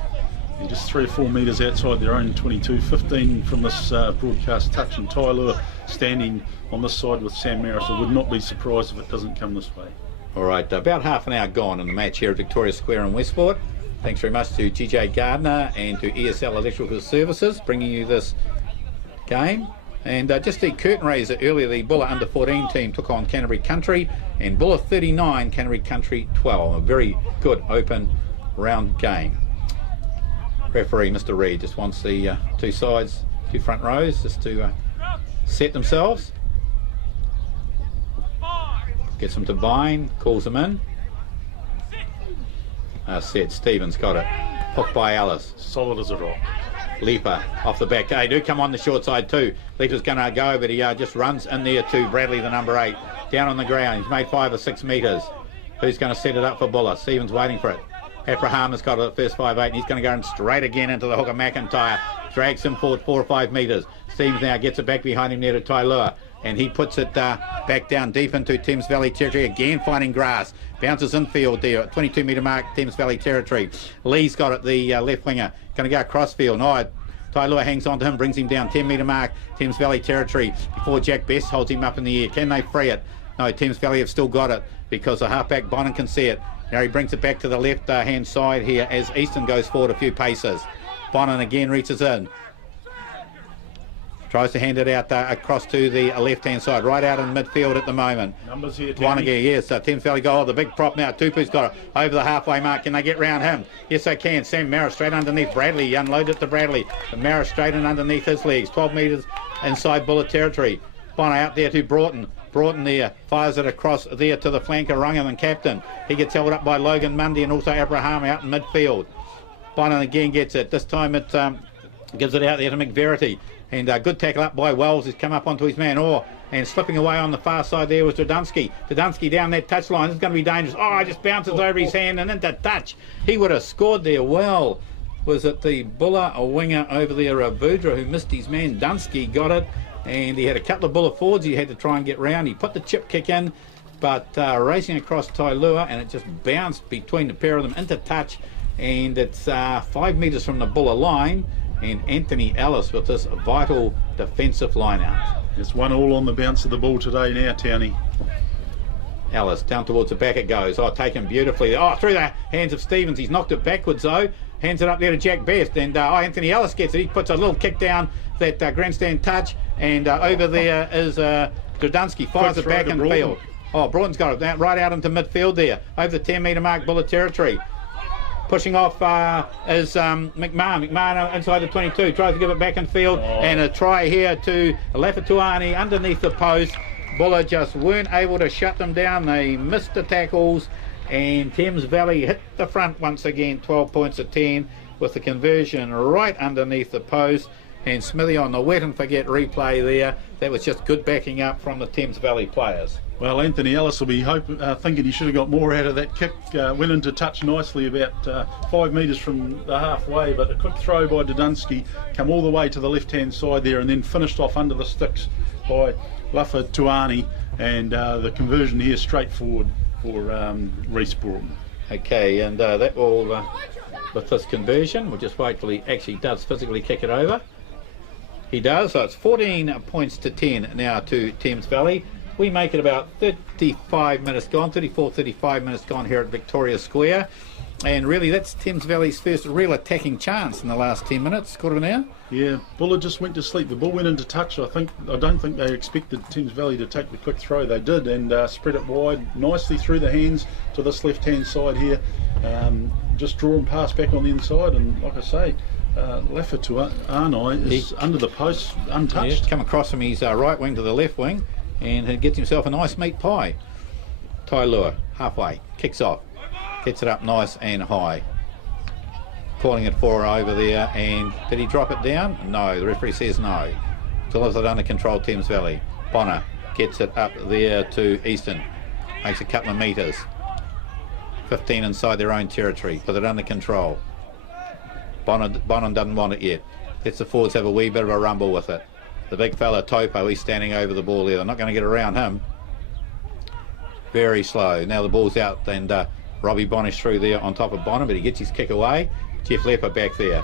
And just 3 or 4 metres outside their own 22, 15 from this broadcast touch, and Tailua standing on this side with Sam Maris. I would not be surprised if it doesn't come this way. All right, about half an hour gone in the match here at Victoria Square in Westport. Thanks very much to GJ Gardner and to ESL Electrical Services bringing you this game. And just the curtain raiser earlier, the Buller under 14 team took on Canterbury Country, and Buller 39, Canterbury Country 12. A very good open round game. Referee Mr. Reed just wants the two sides, 2 front rows just to set themselves. Gets them to bind, calls them in. Set. Stevens got it. Hooked by Ellis. Solid as a rock. Leper off the back. They do come on the short side too. Leper's going to go, but he just runs in there to Bradley, the number 8. Down on the ground. He's made 5 or 6 metres. Who's going to set it up for Buller? Stevens waiting for it. Aperahama's got it at first 5-8, and he's going to go in straight again into the hooker McIntyre. Drags him forward 4 or 5 metres. Stevens now gets it back behind him near to Tailua, and he puts it back down deep into Thames Valley territory, again finding grass. Bounces infield there at 22 metre mark, Thames Valley territory. Lee's got it, the left winger. Going to go across field. No, Tailua hangs on to him, brings him down 10 metre mark, Thames Valley territory, before Jack Best holds him up in the air. Can they free it? No, Thames Valley have still got it because the halfback Bonin can see it. Now he brings it back to the left hand side here as Easton goes forward a few paces. Bonin again reaches in. Tries to hand it out across to the left-hand side, right out in midfield at the moment. Numbers here, One again, yes. Thames Valley goal, the big prop now. Tupu's got it over the halfway mark. Can they get round him? Yes, they can. Sam Maris straight underneath Bradley. He unloaded it to Bradley. And Maris straight in underneath his legs. 12 metres inside Buller territory. Bono out there to Broughton. Broughton there fires it across there to the flanker, Ranga, and captain. He gets held up by Logan Mundy and also Aperahama out in midfield. Bono again gets it. This time it gives it out there to McVerity. And a good tackle up by Wells. He's come up onto his man. And slipping away on the far side there was Dudunsky. Dudunsky down that touchline. It's going to be dangerous. Oh, it just bounces over his hand and into touch. He would have scored there well. was it the Buller, a winger over there, Vudra, who missed his man. Dunsky got it, and he had a couple of Buller forwards he had to try and get round. He put the chip kick in, but racing across Tailua, and it just bounced between the pair of them into touch, and it's 5 metres from the Buller line, and Anthony Ellis with this vital defensive line out. It's 1-1 on the bounce of the ball today now, Townie. Ellis down towards the back it goes. Oh, taken beautifully. Oh, through the hands of Stevens. He's knocked it backwards though. Hands it up there to Jack Best, and Anthony Ellis gets it. He puts a little kick down that grandstand touch, and over there is Dudunsky fires it back in field. Oh, Broughton's got it right out into midfield there, over the 10 metre mark, Buller territory. Pushing off is McMahon. McMahon inside the 22, tries to give it back in field, and a try here to Lafituanai underneath the post. Buller just weren't able to shut them down. They missed the tackles, and Thames Valley hit the front once again, 12 points to 10, with the conversion right underneath the post. And Smithy on the wet and forget replay there. That was just good backing up from the Thames Valley players. Well, Anthony Ellis will be thinking he should have got more out of that kick. Went into touch nicely about 5 metres from the halfway, but a quick throw by Dudunsky, come all the way to the left-hand side there, and then finished off under the sticks by Lafituanai, and the conversion here straightforward for Reece Broughton. Okay, and that will, with this conversion, we'll just wait till he actually does physically kick it over. He does, so it's 14 points to 10 now to Thames Valley. We make it about 35 minutes gone, 35 minutes gone here at Victoria Square. And really, that's Thames Valley's first real attacking chance in the last 10 minutes, quarter of an hour. Yeah, Buller just went to sleep. The ball went into touch. I don't think they expected Thames Valley to take the quick throw. They did, and spread it wide nicely through the hands to this left-hand side here. Just drawn pass back on the inside, and like I say, Lafituanai is under the post, untouched. Yeah, come across from his right wing to the left wing, and he gets himself a nice meat pie. Tailua, halfway, kicks off, gets it up nice and high. Calling it for over there, and did he drop it down? No, the referee says no. Still has it under control, Thames Valley. Bonner gets it up there to Easton, makes a couple of metres. 15 inside their own territory, with it under control. Bonner doesn't want it yet. Lets the forwards have a wee bit of a rumble with it. The big fella Topo, he's standing over the ball there. They're not going to get around him. Very slow. Now the ball's out, and Robbie Bonnish through there on top of Bonner, but he gets his kick away. Jeff Lepper back there.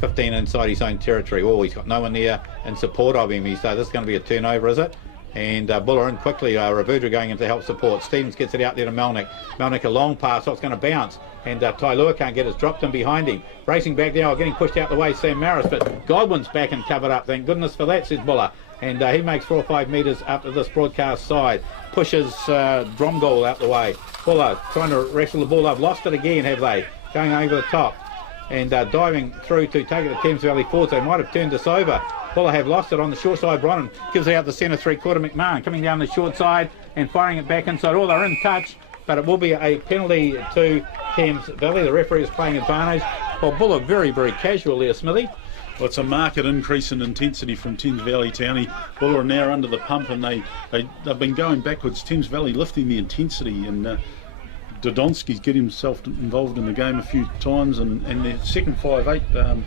15 inside his own territory. Oh, he's got no one there in support of him. He's this is going to be a turnover, is it? And Buller in quickly. Ravudra going in to help support. Stevens gets it out there to Melnick. Melnick a long pass, so it's going to bounce. And Tailua can't get it. It's dropped in behind him. Racing back there, getting pushed out the way, Sam Maris. But Godwin's back and covered up. Thank goodness for that, says Buller. And he makes 4 or 5 metres up to this broadcast side. Pushes Dromgool out the way. Buller trying to wrestle the ball up. Lost it again, have they? Going over the top. And diving through to take it to Thames Valley forwards. They might have turned this over. Buller have lost it on the short side. Broughton gives it out the centre three-quarter. McMahon coming down the short side and firing it back inside. Oh, they're in touch, but it will be a penalty to Thames Valley. The referee is playing advantage. Well, Buller very, very casual there, Smithy. Well, it's a marked increase in intensity from Thames Valley, Townie. Buller are now under the pump, and they've been going backwards. Thames Valley lifting the intensity, and Dodonsky's get himself involved in the game a few times, and their second 5'8",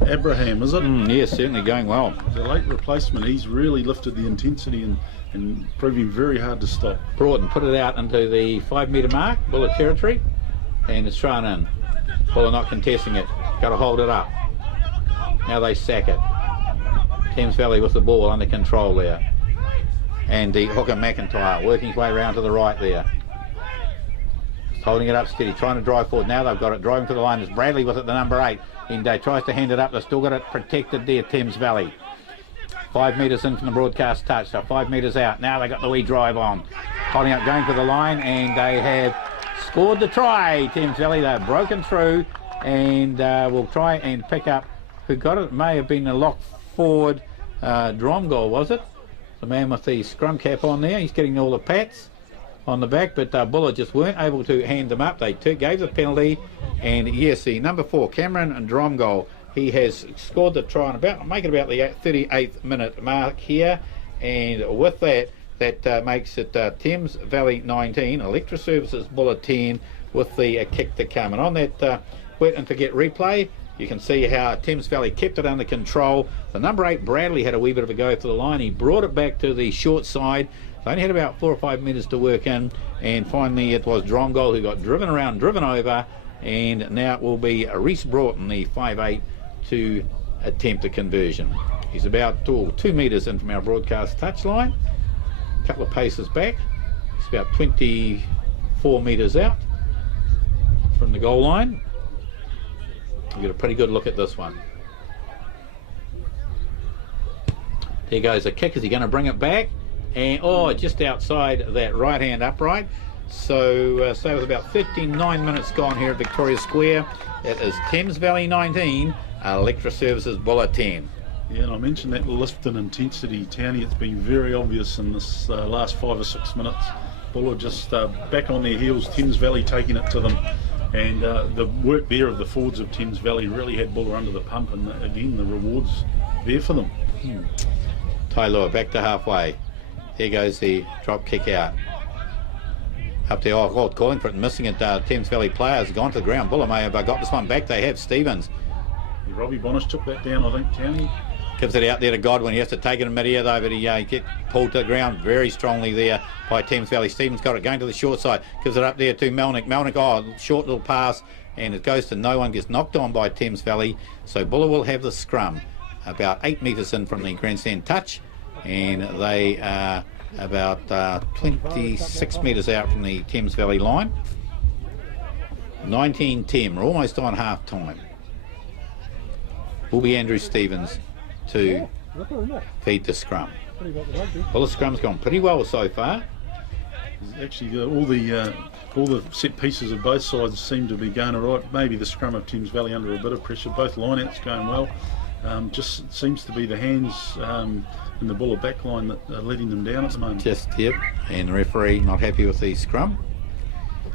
Aperahama, is it? Yes, certainly going well. The late replacement, he's really lifted the intensity and proving very hard to stop. Broughton put it out into the 5 metre mark, Buller territory, and it's thrown in. Buller not contesting it, got to hold it up. Now they sack it. Thames Valley with the ball under control there. And the hooker McIntyre working his way around to the right there. Holding it up steady, trying to drive forward. Now they've got it driving to the line. There's Bradley with it, the number 8. And tries to hand it up. They've still got it protected there, Thames Valley. 5 metres in from the broadcast touch, so 5 metres out. Now they got the wee drive on. Holding up, going for the line, and they have scored the try. Thames Valley, they've broken through, and will try and pick up who got it. May have been a lock forward Dromgool, was it? The man with the scrum cap on there. He's getting all the pats on the back, but Buller just weren't able to hand them up. They gave the penalty, and yes, the number 4, Cameron and Dromgool, he has scored the try on make it about the 38th minute mark here, and with that makes it Thames Valley 19, Electra Services Buller 10, with the kick to come. And on that wet and forget replay, You can see how Thames Valley kept it under control. The number 8 Bradley had a wee bit of a go for the line. He brought it back to the short side. They only had about 4 or 5 metres to work in, and finally it was Dromgool who got driven around, driven over, and now it will be Reece Broughton, the 5'8", to attempt a conversion. He's about 2 metres in from our broadcast touchline, a couple of paces back. He's about 24 metres out from the goal line. We'll get a pretty good look at this one. There goes a kick. Is he going to bring it back? And just outside that right hand upright. So say it was about 59 minutes gone here at Victoria Square. It is Thames Valley 19, Electra Services Buller 10. Yeah, and I mentioned that lift and intensity, Townie. It's been very obvious in this last 5 or 6 minutes. Buller just back on their heels, Thames Valley taking it to them. And the work there of the forwards of Thames Valley really had Buller under the pump, and again the rewards there for them. Tailua back to halfway. There goes the drop kick out. Up there, calling for it and missing it. Thames Valley players gone to the ground. Buller may have got this one back. They have. Stevens. Robbie Bonnish took that down, I think, Townie. Gives it out there to Godwin. He has to take it in mid-air though, but he gets pulled to the ground very strongly there by Thames Valley. Stevens got it going to the short side. Gives it up there to Melnick. Melnick, short little pass, and it goes to no one. Gets knocked on by Thames Valley. So Buller will have the scrum about 8 metres in from the grandstand touch, and they are about 26 metres out from the Thames Valley line. 19-10. We're almost on half time. Will be Andrew Stevens to feed the scrum. Well, the scrum's gone pretty well so far. Actually, all the set pieces of both sides seem to be going all right. Maybe the scrum of Thames Valley under a bit of pressure. Both line-outs going well. Just seems to be the hands in the Buller back line that are letting them down at the moment. Yep. And the referee not happy with the scrum.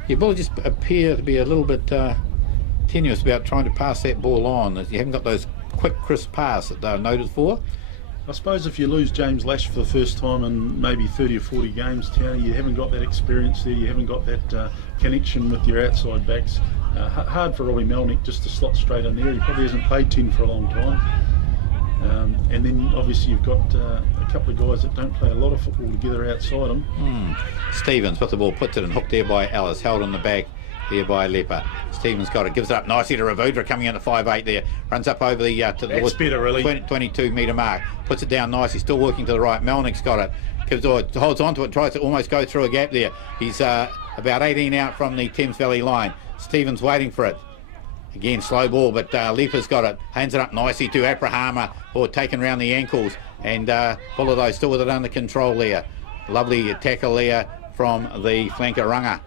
Yeah, Buller just appear to be a little bit tenuous about trying to pass that ball on. You haven't got those quick, crisp pass that they're noted for. I suppose if you lose James Lash for the first time in maybe 30 or 40 games, Townie, you haven't got that experience there, you haven't got that connection with your outside backs. Hard for Robbie Melnick just to slot straight in there. He probably hasn't played 10 for a long time. And then obviously you've got a couple of guys that don't play a lot of football together outside them. Stevens with the ball, puts it and hooked there by Ellis, held on the back there by Leper. Stevens got it, gives it up nicely to Ravudra coming into 5'8" there, runs up over the to the better, really. 22 metre mark, puts it down nicely, still working to the right. Melnick's got it, holds on to it, tries to almost go through a gap there. He's about 18 out from the Thames Valley line. Stevens waiting for it. Again, slow ball, but Leper's got it, hands it up nicely to Aperahama, or taken round the ankles, and Buller though still with it under control there. Lovely tackle there from the flanker Ranga.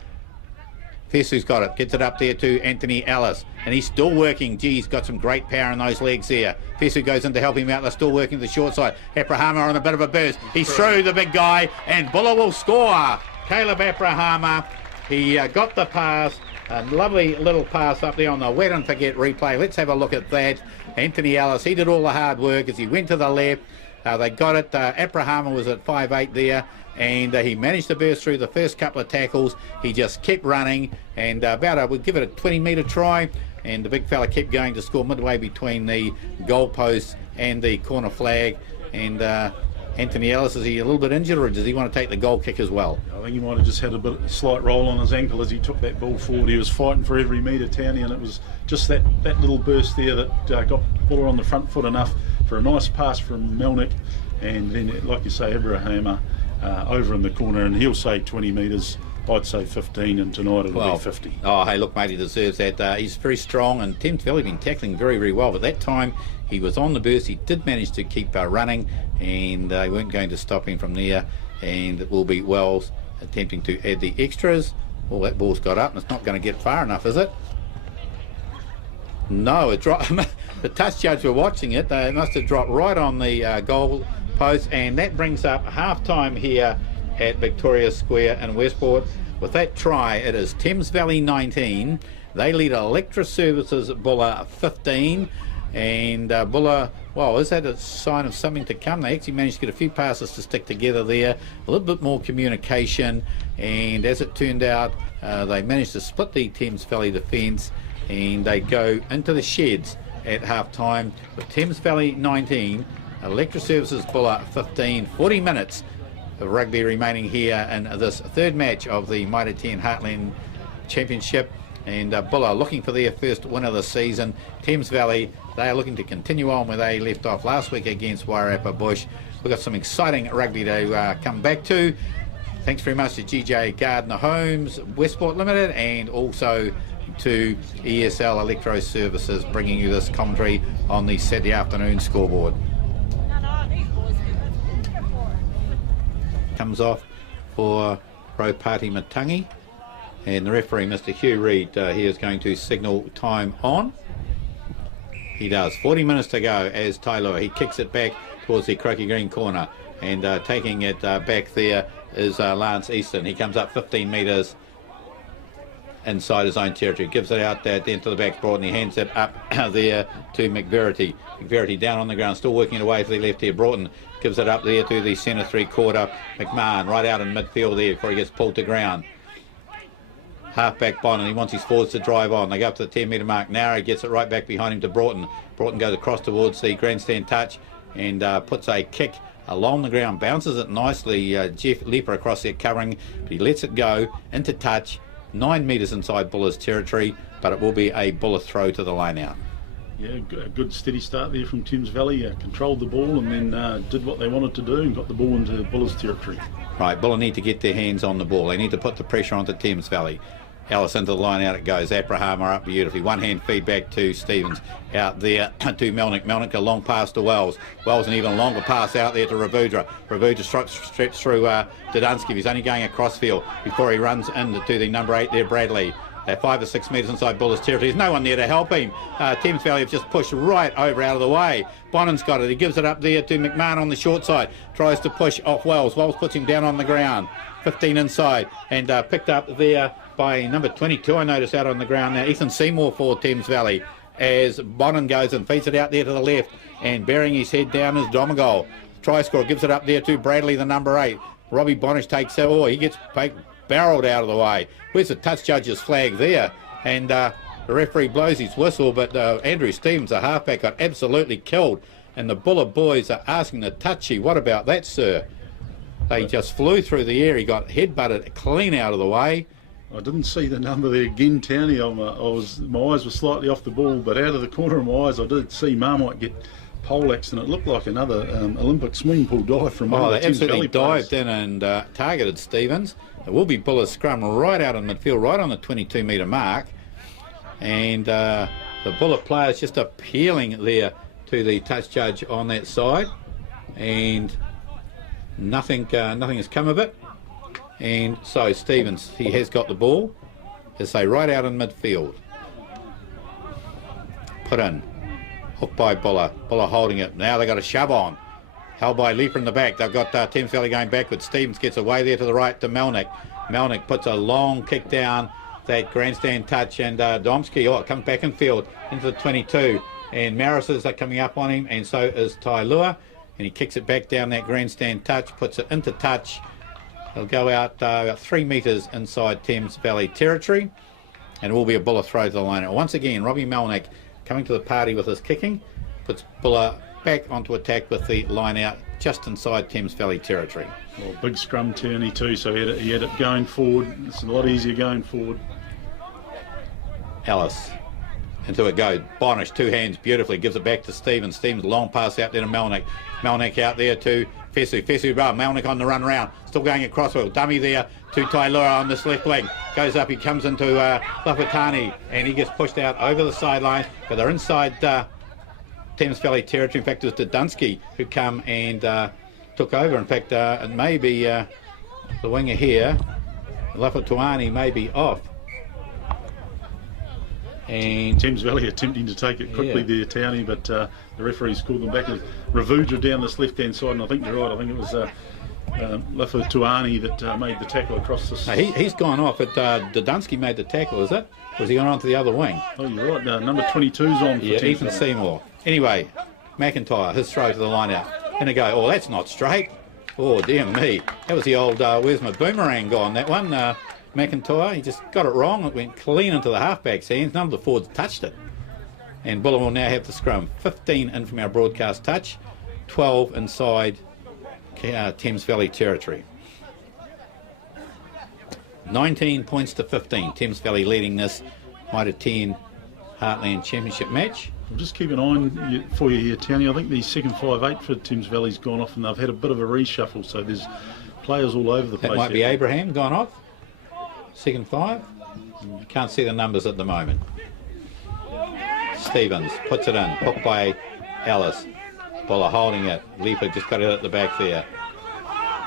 Fesu's got it, gets it up there to Anthony Ellis, and he's still working. He's got some great power in those legs there. Fesu goes in to help him out. They're still working the short side. Aperahama on a bit of a burst. He's through the big guy, and Buller will score. Caleb Aperahama, he got the pass. A lovely little pass up there on the wet and forget replay. Let's have a look at that. Anthony Ellis, he did all the hard work as he went to the left. They got it. Aperahama was at 5'8" there, and he managed to burst through the first couple of tackles. He just kept running, and we'd give it a 20-metre try, and the big fella kept going to score midway between the goalpost and the corner flag. And Anthony Ellis, is he a little bit injured, or does he want to take the goal kick as well? I think he might have just had a slight roll on his ankle as he took that ball forward. He was fighting for every metre, Townie, and it was just that little burst there that got Buller on the front foot enough for a nice pass from Melnick, and then, like you say, Aperahama over in the corner, and he'll say 20 metres. I'd say 15, and tonight it'll be 50. Oh, hey, look, mate, he deserves that. He's very strong, and Thames Valley been tackling very, very well. But that time, he was on the burst. He did manage to keep running, and they weren't going to stop him from there. And it will be Wells attempting to add the extras. Well, that ball's got up, and it's not going to get far enough, is it? No, it dropped. The touch judge were watching it. They must have dropped right on the goal post, and that brings up half-time here at Victoria Square in Westport. With that try, it is Thames Valley 19. They lead Electra Services Buller 15. And Buller, well, is that a sign of something to come? They actually managed to get a few passes to stick together there, a little bit more communication, and as it turned out, they managed to split the Thames Valley defence, and they go into the sheds at half time with Thames Valley 19, Electra Services Buller 15. 40 minutes of rugby remaining here in this third match of the Mitre 10 Heartland Championship. And Buller looking for their first win of the season. Thames Valley, they are looking to continue on where they left off last week against Wairarapa Bush. We've got some exciting rugby to come back to. Thanks very much to GJ Gardner Homes, Westport Limited, and also to ESL Electro Services bringing you this commentary on the Saturday afternoon scoreboard. Comes off for Pro Party Matangi, and the referee, Mr. Hugh Reid, he is going to signal time on. He does. 40 minutes to go as Tailua. He kicks it back towards the croquet green corner, and taking it back there is Lance Easton. He comes up 15 metres inside his own territory, gives it out there into the back Broughton. He hands it up there to McVerity. McVerity down on the ground, still working it away to the left here. Broughton gives it up there to the centre three-quarter. McMahon right out in midfield there before he gets pulled to ground. Half-back Bonner, he wants his forwards to drive on. They go up to the 10-metre mark. Now he gets it right back behind him to Broughton. Broughton goes across towards the grandstand touch and puts a kick along the ground, bounces it nicely. Jeff Leper across there covering, but he lets it go into touch, 9 metres inside Buller's territory, but it will be a Buller throw to the line out. Yeah, a good steady start there from Thames Valley. Controlled the ball and then did what they wanted to do and got the ball into Buller's territory. Right, Buller need to get their hands on the ball. They need to put the pressure onto Thames Valley. Ellis into the line, out it goes. Aperahama up beautifully. One hand feedback to Stevens. Out there to Melnick. Melnick a long pass to Wells. Wells an even longer pass out there to Ravudra. Ravudra stretched through Dudunsky. He's only going across field before he runs into the number 8 there, Bradley. 5 or 6 metres inside Buller's territory. There's no one there to help him. Thames Valley have just pushed right over out of the way. Bonnan's got it. He gives it up there to McMahon on the short side. Tries to push off Wells. Wells puts him down on the ground. 15 inside and picked up there by number 22, I notice, out on the ground now. Ethan Seymour for Thames Valley as Bonnen goes and feeds it out there to the left, and bearing his head down is Dromgool. Try scorer gives it up there to Bradley, the number 8. Robbie Bonnish takes it. Oh, he gets barreled out of the way. Where's the touch judge's flag there? And the referee blows his whistle, but Andrew Stevens, the halfback, got absolutely killed. And the Buller boys are asking the touchy, what about that, sir? They just flew through the air. He got head-butted clean out of the way. I didn't see the number there again, Townie. My eyes were slightly off the ball, but out of the corner of my eyes I did see Marmite get poleaxed, and it looked like another Olympic swimming pool dive from one of the Thames Valley dived players. in and targeted Stevens. There will be Buller's scrum right out in midfield, right on the 22-metre mark. And the Buller players just appealing there to the touch judge on that side. And nothing has come of it. And so Stevens, he has got the ball. As they right out in midfield. Put in. Hooked by Buller. Buller holding it. Now they got a shove on. Held by Leeper in the back. They've got Thames Valley going backwards. Stevens gets away there to the right to Melnick. Melnick puts a long kick down that grandstand touch, and Domsky comes back in field into the 22. And Maris are coming up on him, and so is Tailua. And he kicks it back down that grandstand touch, puts it into touch. It'll go out about 3 metres inside Thames Valley territory, and it will be a Buller throw to the line. Once again, Robbie Melnick coming to the party with his kicking, puts Buller back onto attack with the line out just inside Thames Valley territory. Well, big scrum Turney too, so he had it going forward. It's a lot easier going forward. Ellis. Into it goes. Bonnish, 2 hands, beautifully, gives it back to Stevens. Stevens, long pass out there to Melnick. Melnick out there to Fesu. Melnick on the run round. Still going across. Dummy there to Tailua on this left wing. Goes up, he comes into Lafituanai, and he gets pushed out over the sideline. But they're inside Thames Valley territory. In fact, it was Dudunsky who come and took over. In fact, it may be the winger here. Lafituanai may be off. And Thames Valley attempting to take it quickly there, Townie, but the referee's called them back. Ravudra down this left-hand side, and I think you're right. I think it was Lafituanai that made the tackle across this. No, he's gone off. Dudunsky made the tackle, is it? Or has he gone on to the other wing? Oh, you're right. Number 22's on for Ethan Seymour. Anyway, McIntyre, his throw to the line out. And they go, oh, that's not straight. Oh, dear me. That was the old, where's my boomerang gone, that one? McIntyre, he just got it wrong. It went clean into the halfback's hands. None of the forwards touched it. And Buller will now have the scrum. 15 in from our broadcast touch, 12 inside Thames Valley territory. 19 points to 15. Thames Valley leading this Mitre 10 Heartland Championship match. I'll just keep an eye on for you here, Townie. I think the second 5'8" for Thames Valley's gone off, and they've had a bit of a reshuffle, so there's players all over the place. That might be Aperahama gone off. Second 5. Can't see the numbers at the moment. Stevens puts it in, hooked by Ellis. Buller holding it. Leaper just got it at the back there.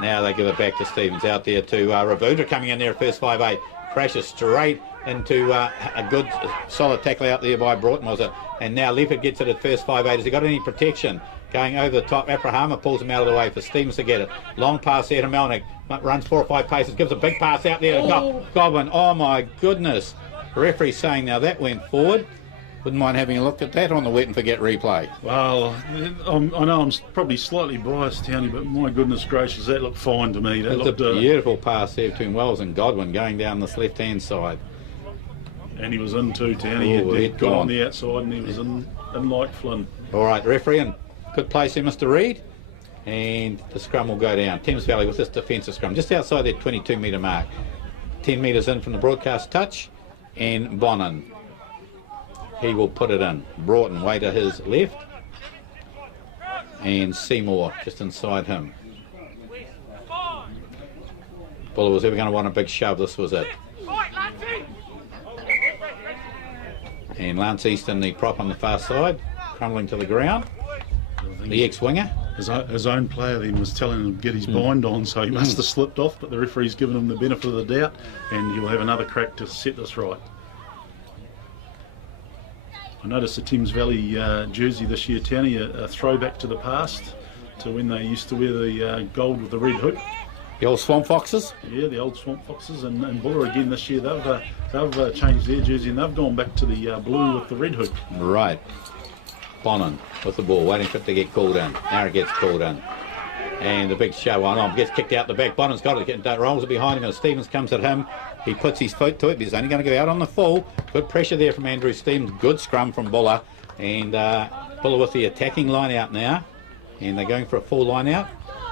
Now they give it back to Stevens. Out there to Ravudra coming in there at first 5'8". Crashes straight into a good solid tackle out there by Broughton, was it? And now Leopard gets it at first 5'8". Has he got any protection? Going over the top, Aperahama pulls him out of the way for Stevens to get it. Long pass there to Melnick. Runs 4 or 5 paces, gives a big pass out there to Godwin. Oh my goodness. The referee saying now that went forward. Wouldn't mind having a look at that on the wet and forget replay. Well, I know I'm probably slightly biased, Townie, but my goodness gracious, that looked fine to me. That looked a beautiful pass there between Wells and Godwin going down this left-hand side. And he was in too, Townie. He got on the outside and he was in like Flynn. All right, referee in good place here, Mr. Reed. And the scrum will go down. Thames Valley with this defensive scrum just outside their 22-metre mark. 10 metres in from the broadcast touch. And Bonin. He will put it in. Broughton way to his left. And Seymour just inside him. Buller was ever going to want a big shove. This was it. And Lance Easton, the prop on the far side, crumbling to the ground. The ex-winger. His own player then was telling him to get his bind on, so he must have slipped off, but the referee's given him the benefit of the doubt, and he'll have another crack to set this right. I noticed the Thames Valley jersey this year, Townie, a throwback to the past, to when they used to wear the gold with the red hood. The old Swamp Foxes? Yeah, the old Swamp Foxes, and Buller again this year, they've changed their jersey and they've gone back to the blue with the red hood. Right. Bonin with the ball, waiting for it to get called in. Now it gets called in. And the big show on, gets kicked out the back. Bonin's got it, rolls it behind him, and Stevens comes at him. He puts his foot to it, but he's only going to go out on the full. Good pressure there from Andrew Stevens. Good scrum from Buller. And Buller with the attacking line out now. And they're going for a full line out.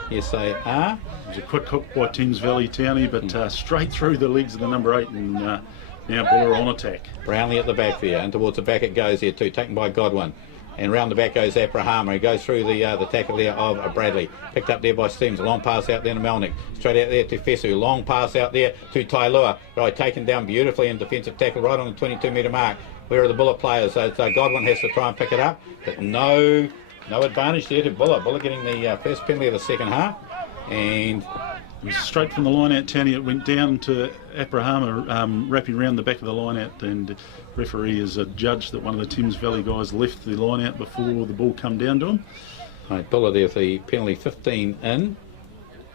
Yes, they are. It was a quick hook by Thames Valley, Townie, but straight through the legs of the number 8, and now Buller on attack. Brownlee at the back there, and towards the back it goes there too, taken by Godwin. And round the back goes Aperahama. He goes through the tackle there of Bradley. Picked up there by Stevens. A long pass out there to Melnick. Straight out there to Fesu. Long pass out there to Tailua. Right, taken down beautifully in defensive tackle right on the 22-metre mark. Where are the Buller players? So Godwin has to try and pick it up. But no advantage there to Buller. Buller getting the first penalty of the second half. And it was straight from the line out, Townie. It went down to Aperahama, wrapping around the back of the line out, and referee has judged that one of the Thames Valley guys left the line out before the ball come down to him. Right, Buller there for the penalty, 15 in,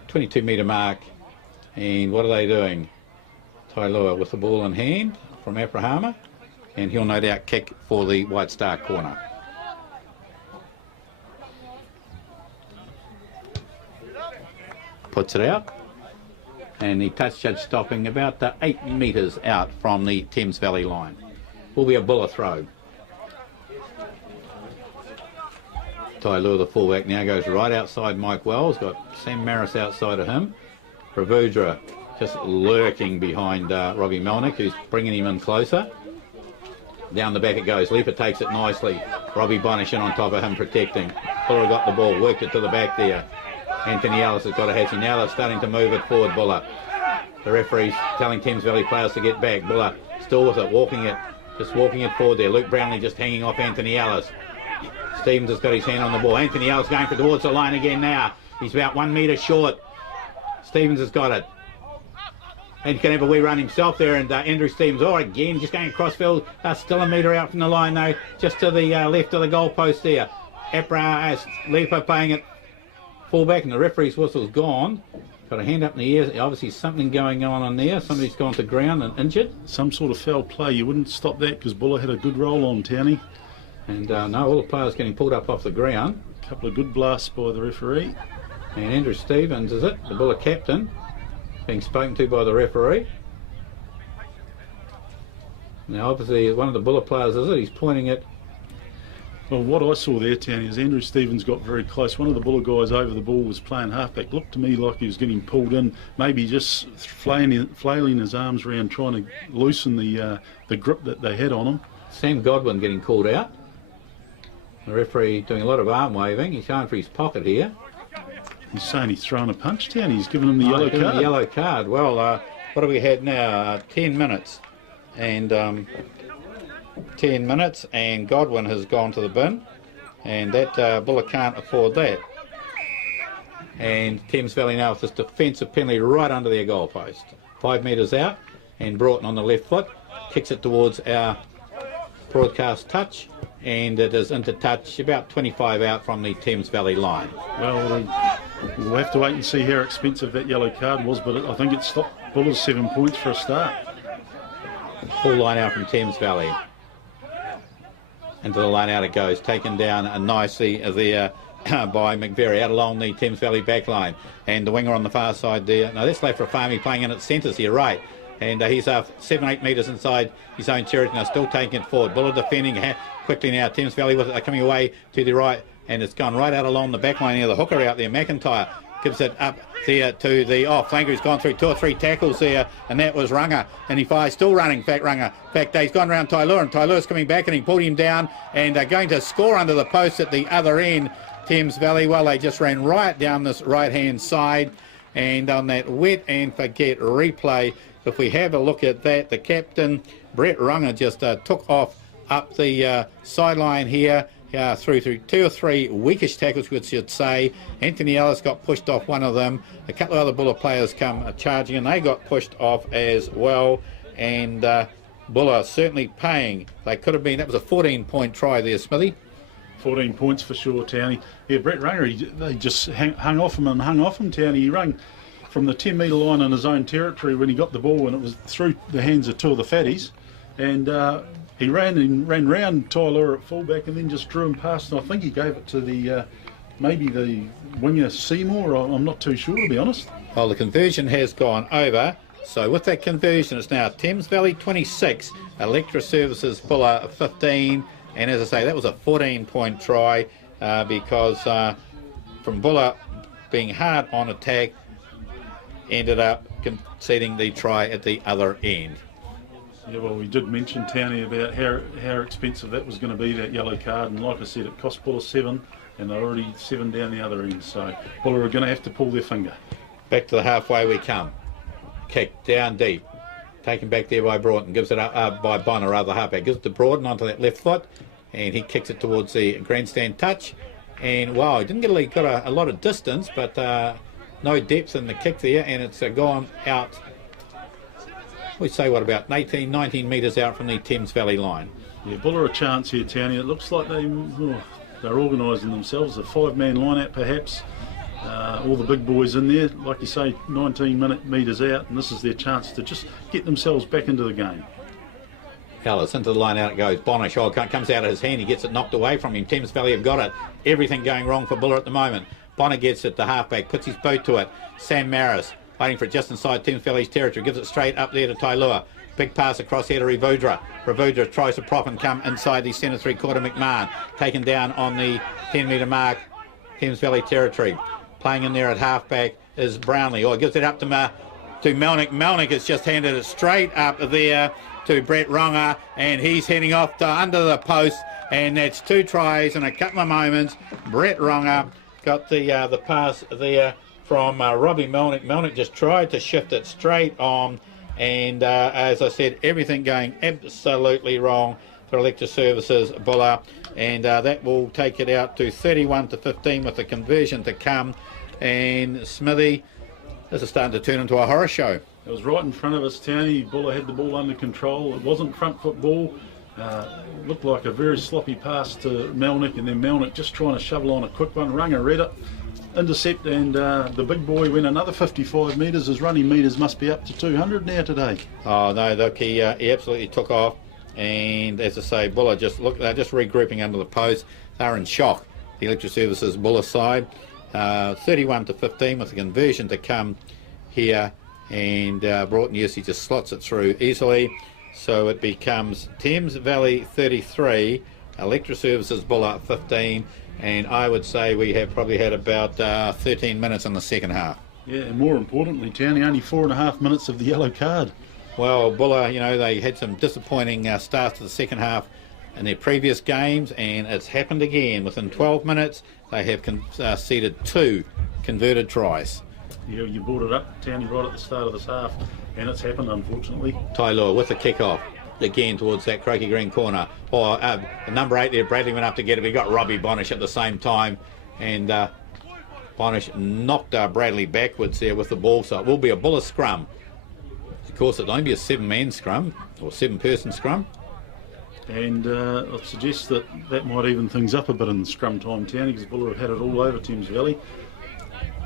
22-metre mark. And what are they doing? Tailua with the ball in hand from Aperahama, and he'll no doubt kick for the White Star corner. Puts it out, and the touch judge stopping about 8 metres out from the Thames Valley line. Will be a Buller throw. Tailua, the fullback, now goes right outside Mike Wells. Got Sam Maris outside of him. Ravudra just lurking behind Robbie Melnick, who's bringing him in closer. Down the back it goes. Leaper takes it nicely. Robbie Bonish in on top of him, protecting. Buller got the ball, worked it to the back there. Anthony Ellis has got a hatchie. Now they're starting to move it forward, Buller. The referee's telling Thames Valley players to get back. Buller still with it, just walking it forward there. Luke Brownlee just hanging off Anthony Ellis. Stevens has got his hand on the ball. Anthony Ellis going towards the line again now. He's about 1 metre short. Stevens has got it. And he can have a wee run himself there, and Andrew Stevens, again, just going across field. Still a metre out from the line, though, just to the left of the goalpost there. Leaper playing it fullback, and the referee's whistle's gone. Got a hand up in the air. Obviously something going on there. Somebody's gone to ground and injured. Some sort of foul play. You wouldn't stop that because Buller had a good roll on, Townie. And no, all the players getting pulled up off the ground. A couple of good blasts by the referee. And Andrew Stevens, is it? The Buller captain, being spoken to by the referee. Now obviously one of the Buller players, is it? He's pointing at Well, what I saw there, Townie, is Andrew Stevens got very close. One of the Buller guys over the ball was playing halfback. Looked to me like he was getting pulled in, maybe just flailing his arms around, trying to loosen the grip that they had on him. Sam Godwin getting called out. The referee doing a lot of arm waving. He's going for his pocket here. He's saying he's throwing a punch, Townie. He's giving him the yellow giving card. The yellow card. Well, what have we had now? 10 minutes. And 10 minutes, and Godwin has gone to the bin. And that Buller can't afford that. And Thames Valley now with this defensive penalty right under their goal post. 5 metres out, and Broughton on the left foot kicks it towards our broadcast touch, and it is into touch about 25 out from the Thames Valley line. Well, we'll have to wait and see how expensive that yellow card was, but I think it stopped Bullers 7 points for a start. Full line out from Thames Valley. Into the line out it goes, taken down nicely there by McVeary out along the Thames Valley back line. And the winger on the far side there. Now that's Lafituanai playing in at centres here, right. And he's 7-8 metres inside his own territory now, still taking it forward. Buller defending quickly now. Thames Valley with it coming away to the right, and it's gone right out along the back line here. The hooker out there, McIntyre, gives it up there to the flanker who's gone through 2 or 3 tackles there, and that was Ranga, and he fires, still running, Ranga. In fact, he's gone around Tailua, and Tailua's coming back, and he pulled him down, and they're going to score under the post at the other end. Thames Valley, well, they just ran right down this right-hand side, and on that wet and forget replay, if we have a look at that, the captain, Brett Ranga, just took off up the sideline here, through 2 or 3 weakish tackles, we should say. Anthony Ellis got pushed off one of them. A couple of other Buller players come charging, and they got pushed off as well. And Buller certainly paying. They could have been, that was a 14-point try there, Smithy. 14 points for sure, Townie. Yeah, Brett Ranga, they just hung off him, Townie. He rung from the 10-metre line in his own territory when he got the ball, and it was through the hands of 2 of the fatties. And he ran round Tailua at fullback and then just drew him past, and I think he gave it to the maybe the winger Seymour. I'm not too sure, to be honest. Well, the conversion has gone over. So with that conversion, it's now Thames Valley 26, Electra Services Buller 15. And as I say, that was a 14-point try because from Buller being hard on attack, ended up conceding the try at the other end. Yeah, well, we did mention, Townie, about how expensive that was going to be, that yellow card, and like I said, it cost Buller 7, and they're already 7 down the other end, so Buller are going to have to pull their finger. Back to the halfway we come. Kick down deep, taken back there by Broughton, gives it up by Bonner, rather halfback, gives it to Broughton onto that left foot, and he kicks it towards the grandstand touch, and wow, he didn't get got a lot of distance, but no depth in the kick there, and it's gone out, we say what, about 18, 19 metres out from the Thames Valley line. Yeah, Buller a chance here, Townie. It looks like they're organising themselves, a 5-man line-out perhaps. All the big boys in there, like you say, 19 metres out, and this is their chance to just get themselves back into the game. Ellis into the line out it goes. Bonner comes out of his hand, he gets it knocked away from him. Thames Valley have got it. Everything going wrong for Buller at the moment. Bonner gets it, the halfback, puts his boot to it. Sam Maris waiting for it just inside Thames Valley's territory, gives it straight up there to Tailua. Big pass across here to Ravudra. Ravudra tries to prop and come inside the centre 3/4 McMahon. Taken down on the 10-metre mark, Thames Valley territory. Playing in there at halfback is Brownlee. Gives it up to Melnick. Melnick has just handed it straight up there to Brett Ranga, and he's heading off to under the post, and that's 2 tries in a couple of moments. Brett Ranga got the pass there from Robbie Melnick. Melnick just tried to shift it straight on, and as I said, everything going absolutely wrong for Electra Services Buller, and that will take it out to 31-15 with the conversion to come. And Smithy, this is starting to turn into a horror show. It was right in front of us, Townie. Buller had the ball under control. It wasn't front foot ball. It looked like a very sloppy pass to Melnick, and then Melnick just trying to shovel on a quick one. Ranga read it, intercept, and the big boy went another 55 metres. His running metres must be up to 200 now today. Oh no, look, he absolutely took off, and as I say, Buller they're just regrouping under the post. They're in shock, the Electra Services Buller side. 31-15 with the conversion to come here, and Broughton, yes, he just slots it through easily, so it becomes Thames Valley 33, Electra Services Buller 15, and I would say we have probably had about 13 minutes in the second half. Yeah, and more importantly, Townie, only 4.5 minutes of the yellow card. Well, Buller, you know, they had some disappointing starts to the second half in their previous games, and it's happened again. Within 12 minutes, they have conceded 2 converted tries. Yeah, you brought it up, Townie, right at the start of this half, and it's happened, unfortunately. Tailua with the kick-off, again towards that croaky green corner. Number 8 there, Bradley went up to get it. We got Robbie Bonish at the same time, and Bonish knocked Bradley backwards there with the ball, so it will be a Buller scrum. Of course, it'll only be a 7-man scrum, or 7-person scrum. And I'd suggest that might even things up a bit in the scrum time, Townie, because Buller have had it all over Thames Valley.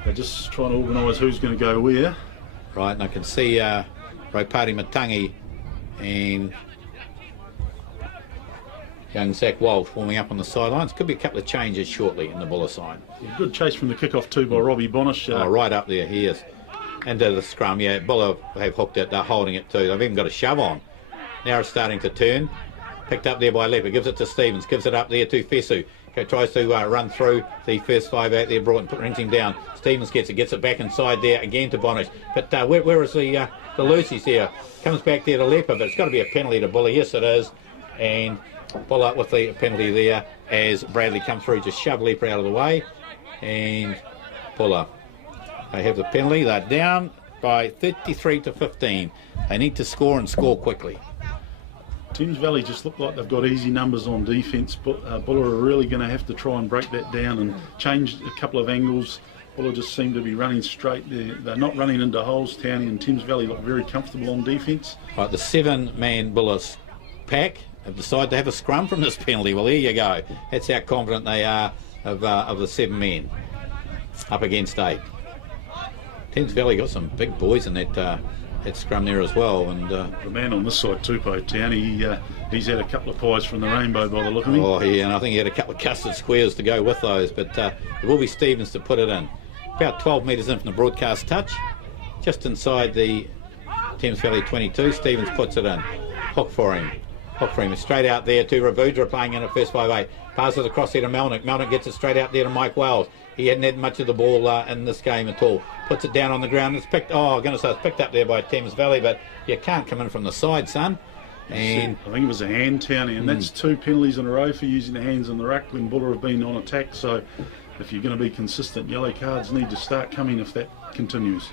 They're just trying to organise who's going to go where. Right, and I can see Ropati Matangi and young Zach Walsh warming up on the sidelines. Could be a couple of changes shortly in the Buller side. Yeah, good chase from the kick-off too by Robbie Bonish. Right up there, he is. Into the scrum, yeah, Buller have hooked it, they're holding it too. They've even got a shove on. Now it's starting to turn. Picked up there by Leper, gives it to Stevens, gives it up there to Fesu. Tries to run through the first 5 out there, Broughton brings him down. Stevens gets it back inside there again to Bonish. But where is the Lucy's there? Comes back there to Leper, but it's got to be a penalty to Buller. Yes, it is. And Buller with the penalty there as Bradley comes through, just shove Leper out of the way. And Buller, they have the penalty. They're down by 33 to 15. They need to score and score quickly. Thames Valley just look like they've got easy numbers on defence, but Buller are really going to have to try and break that down and change a couple of angles. Buller just seem to be running straight. They're not running into holes, Townie, and Thames Valley look very comfortable on defence. Right, the 7-man Buller pack have decided to have a scrum from this penalty. Well, there you go. That's how confident they are of the 7 men up against 8. Thames Valley got some big boys in that scrum there as well, and the man on this side, Tupou Townie, he's had a couple of pies from the rainbow by the look of him. Oh yeah, and I think he had a couple of custard squares to go with those, but it will be Stevens to put it in. About 12 metres in from the broadcast touch, just inside the Thames Valley 22. Stevens puts it in. Hook for him, straight out there to Ravudra, playing in at first 5-8. Passes across there to Melnick. Melnick gets it straight out there to Mike Wells. He hadn't had much of the ball in this game at all. Puts it down on the ground. It's picked. Oh, I'm going to say it's picked up there by Thames Valley, but you can't come in from the side, son. And I think it was a hand, Townie, and that's 2 penalties in a row for using the hands in the ruck when Buller have been on attack. So if you're going to be consistent, yellow cards need to start coming if that continues.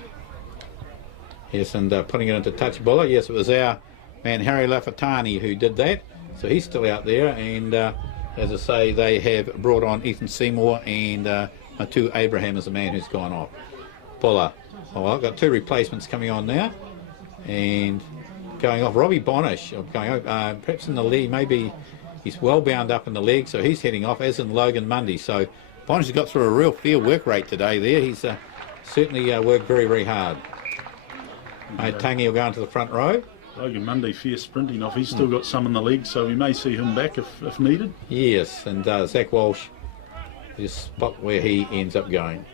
Yes, and putting it into touch Buller. Yes, it was our man Harry Lafituanai who did that. So he's still out there, and as I say, they have brought on Ethan Seymour, and Matiu Aperahama is the man who's gone off. Buller. Oh, well, I've got 2 replacements coming on now, and going off. Robbie Bonish going perhaps in the leg. Maybe he's well bound up in the leg, so he's heading off, as in Logan Mundy. So Bonish has got through a real field work rate today there. He's certainly worked very, very hard. Tangi will go into the front row. Logan Mundy fierce sprinting off. He's still got some in the leg, so we may see him back if needed. Yes, and Zach Walsh is spot where he ends up going.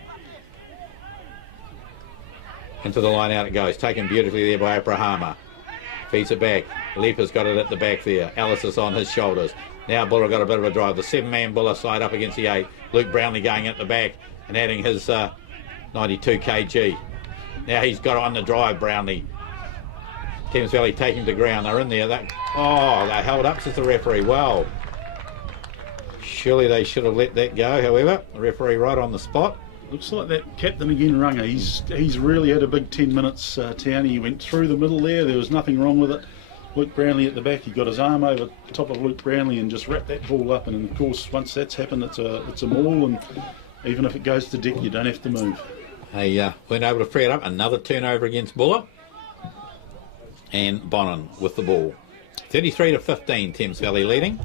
Into the line out it goes, taken beautifully there by Aperahama. Feeds it back. Leper's got it at the back there. Ellis is on his shoulders. Now Buller got a bit of a drive. The 7-man Buller side up against the 8. Luke Brownlee going at the back and adding his 92 kg. Now he's got on the drive, Brownlee. Thames Valley taking to ground. They're in there. They held up, says the referee. Well, surely they should have let that go. However, the referee right on the spot. Looks like that captain again, Ranga. He's really had a big 10 minutes, Townie. He went through the middle there. There was nothing wrong with it. Luke Brownlee at the back. He got his arm over top of Luke Brownlee and just wrapped that ball up. And of course, once that's happened, it's a maul. And even if it goes to deck, you don't have to move. They weren't able to free it up. Another turnover against Buller. And Bonin with the ball. 33 to 15, Thames Valley leading.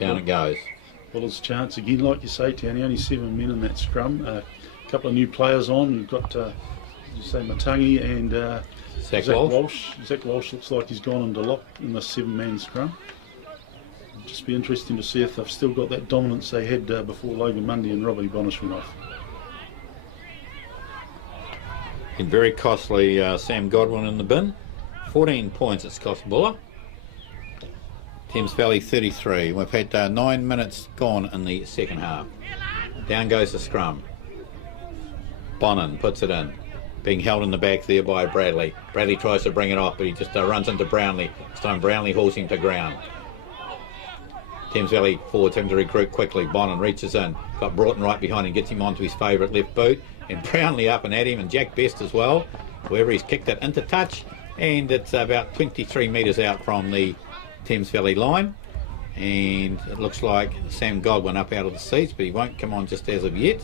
Down it goes. Buller's chance again, like you say, Townie. Only 7 men in that scrum. A couple of new players on. You've got, you say, Matangi and Zach Walsh. Zach Walsh looks like he's gone into lock in the 7-man scrum. It'll just be interesting to see if they've still got that dominance they had before Logan Mundy and Robbie Bonish went off. Been very costly, Sam Godwin in the bin 14 points it's cost Buller. Thames Valley 33. We've had 9 minutes gone in the second half. Down goes the scrum. Bonin puts it in. Being held in the back there by Bradley. Bradley tries to bring it off, but he just runs into Brownlee. This time Brownlee hauls him to ground. Thames Valley forwards having to regroup quickly. Bonin reaches in. Got Broughton right behind him, gets him onto his favourite left boot. And Brownlee up and at him, and Jack Best as well. Wherever he's kicked it into touch. And it's about 23 metres out from the Thames Valley line. And it looks like Sam Godwin up out of the seats, but he won't come on just as of yet.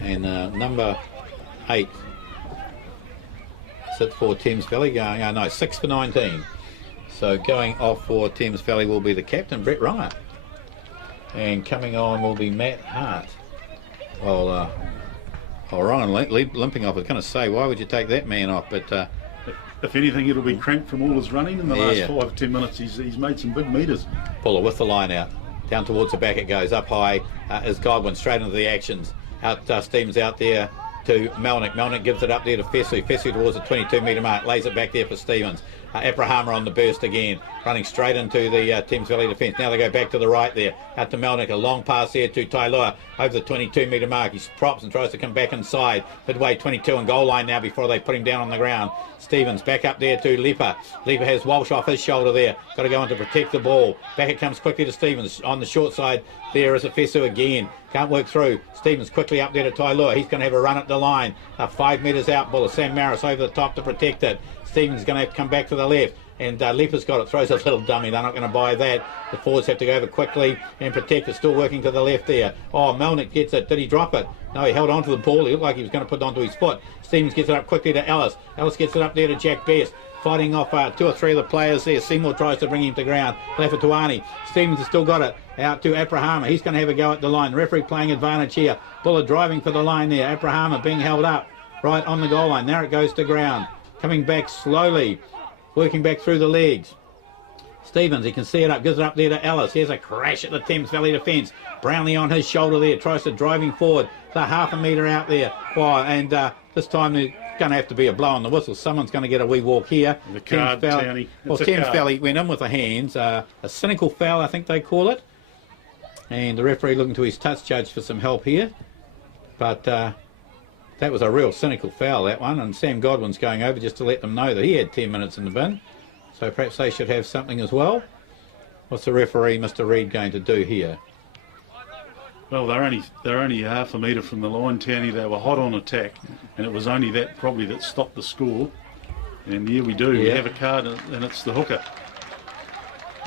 And number 8 sits for Thames Valley, going, 6 for 19. So going off for Thames Valley will be the captain, Brett Ranga. And coming on will be Matt Hart. Well, Ryan limping off. I was going to say, why would you take that man off? But if anything, it'll be cranked from all his running in the last 5 or 10 minutes. He's made some big metres. Puller with the line out. Down towards the back it goes. Up high is Godwin, straight into the actions. Out Stevens out there to Melnick. Melnick gives it up there to Fessu. Fessu towards the 22 metre mark. Lays it back there for Stevens. Aperahama on the burst again. Running straight into the Thames Valley defence. Now they go back to the right there. Out to Melnick. A long pass there to Tailua. Over the 22 metre mark. He props and tries to come back inside. Midway 22 and goal line now before they put him down on the ground. Stevens back up there to Leper. Leper has Walsh off his shoulder there. Got to go on to protect the ball. Back it comes quickly to Stevens. On the short side there is a Fessu again. Can't work through. Stevens quickly up there to Tailua. He's going to have a run at the line. 5 metres out. Buller. Sam Maris over the top to protect it. Stevens is going to have to come back to the left. And Leper's got it. Throws a little dummy. They're not going to buy that. The forwards have to go over quickly and protect it. Still working to the left there. Oh, Melnick gets it. Did he drop it? No, he held on to the ball. He looked like he was going to put it onto his foot. Stevens gets it up quickly to Ellis. Ellis gets it up there to Jack Best. Fighting off 2 or 3 of the players there. Seymour tries to bring him to ground. Lafituanai. Stevens has still got it. Out to Aperahama. He's going to have a go at the line. The referee playing advantage here. Buller driving for the line there. Aperahama being held up right on the goal line. Now it goes to ground. Coming back slowly. Working back through the legs. Stevens, he can see it up, gives it up there to Ellis. Here's a crash at the Thames Valley defence. Brownlee on his shoulder there, tries to drive him forward. They're half a metre out there. Oh, and this time there's going to have to be a blow on the whistle. Someone's going to get a wee walk here. The card, Townie. Well, Thames Valley went in with the hands. A cynical foul, I think they call it. And the referee looking to his touch judge for some help here. But that was a real cynical foul, that one. And Sam Godwin's going over just to let them know that he had 10 minutes in the bin. So perhaps they should have something as well. What's the referee, Mr. Reed, going to do here? Well, they're only half a metre from the line, Townie. They were hot on attack, and it was only that probably that stopped the score. And here we do. We have a card, and it's the hooker.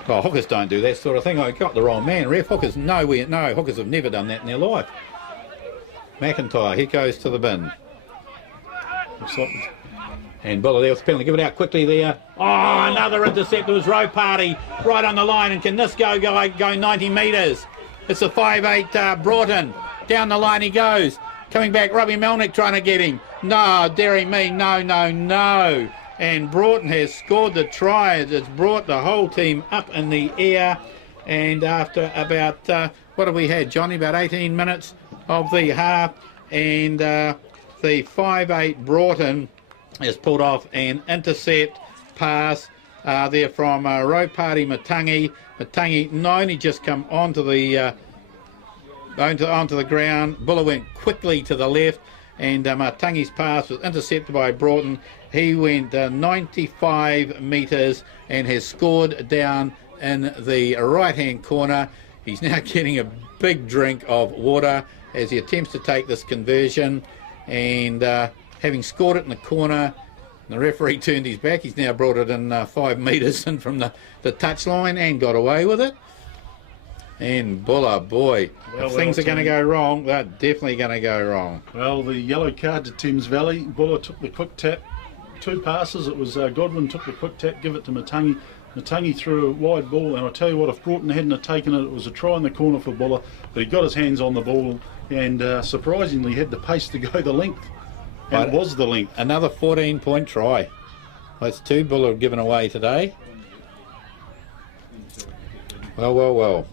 Well, hookers don't do that sort of thing. I got the wrong man. Ref, hookers nowhere. No, hookers have never done that in their life. McIntyre, he goes to the bin. And Buller there with the penalty. Give it out quickly there. Oh, another intercept. It was Row Party right on the line. And can this go 90 metres? It's a 5'8 Broughton. Down the line he goes. Coming back, Robbie Melnick trying to get him. No, dearie me, no. And Broughton has scored the try. It's brought the whole team up in the air. And after about, what have we had, Johnny? About 18 minutes of the half. And the 5'8 Broughton has pulled off an intercept pass there from Row Party Matangi. Matangi not only just come onto the ground. Buller went quickly to the left, and Matangi's pass was intercepted by Broughton. He went 95 metres and has scored down in the right-hand corner. He's now getting a big drink of water as he attempts to take this conversion, and having scored it in the corner, the referee turned his back. He's now brought it in 5 metres in from the touch line and got away with it. And Buller, boy, if things are going to go wrong, they're definitely going to go wrong. Well, the yellow card to Thames Valley. Buller took the quick tap, 2 passes. It was Godwin took the quick tap, give it to Matangi. Matangi threw a wide ball, and I tell you what, if Broughton hadn't have taken it, it was a try in the corner for Buller. But he got his hands on the ball and surprisingly had the pace to go the length. And it was the length. Another 14-point try. That's 2 Buller given away today. Well.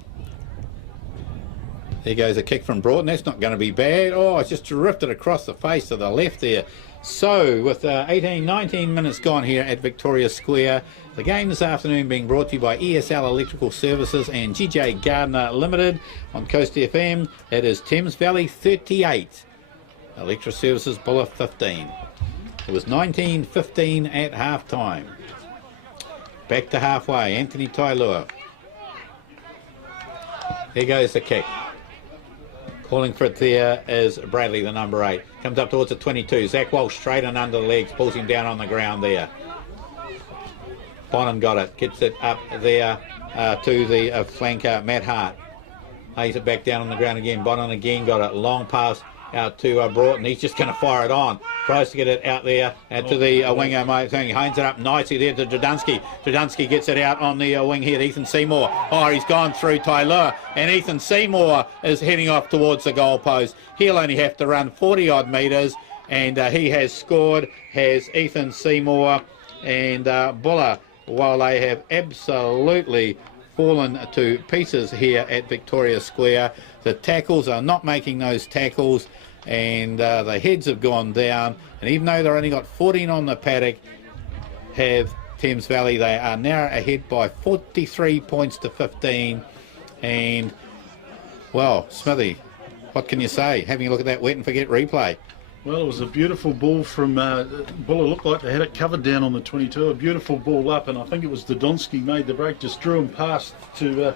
There goes a kick from Broughton. That's not going to be bad. Oh, it's just drifted across the face to the left there. So, with 19 minutes gone here at Victoria Square, the game this afternoon being brought to you by ESL Electrical Services and GJ Gardner Limited on Coast FM. It is Thames Valley 38, Electrical Services Buller 15. It was 19-15 at half-time. Back to halfway, Anthony Tailua. Here goes the kick. Calling for it there is Bradley, the number 8. Comes up towards the 22. Zach Walsh straight and under the legs. Pulls him down on the ground there. Bonham got it. Gets it up there to the flanker, Matt Hart. Lays it back down on the ground again. Bonham again got it. Long pass out to Broughton. He's just going to fire it on. Tries to get it out there to the winger. He hands it up nicely there to Jadunski. Jadunski gets it out on the wing here to Ethan Seymour. Oh, he's gone through Tailua, and Ethan Seymour is heading off towards the goalpost. He'll only have to run 40-odd metres, and he has scored, has Ethan Seymour and Buller, while they have absolutely fallen to pieces here at Victoria Square. The tackles are not making those tackles, and the heads have gone down, and even though they've only got 14 on the paddock, have Thames Valley, they are now ahead by 43 points to 15. And well, Smithy, what can you say, having a look at that wet and forget replay? Well, it was a beautiful ball from Buller. Looked like they had it covered down on the 22. A beautiful ball up, and I think it was Dodonski made the break, just drew him past to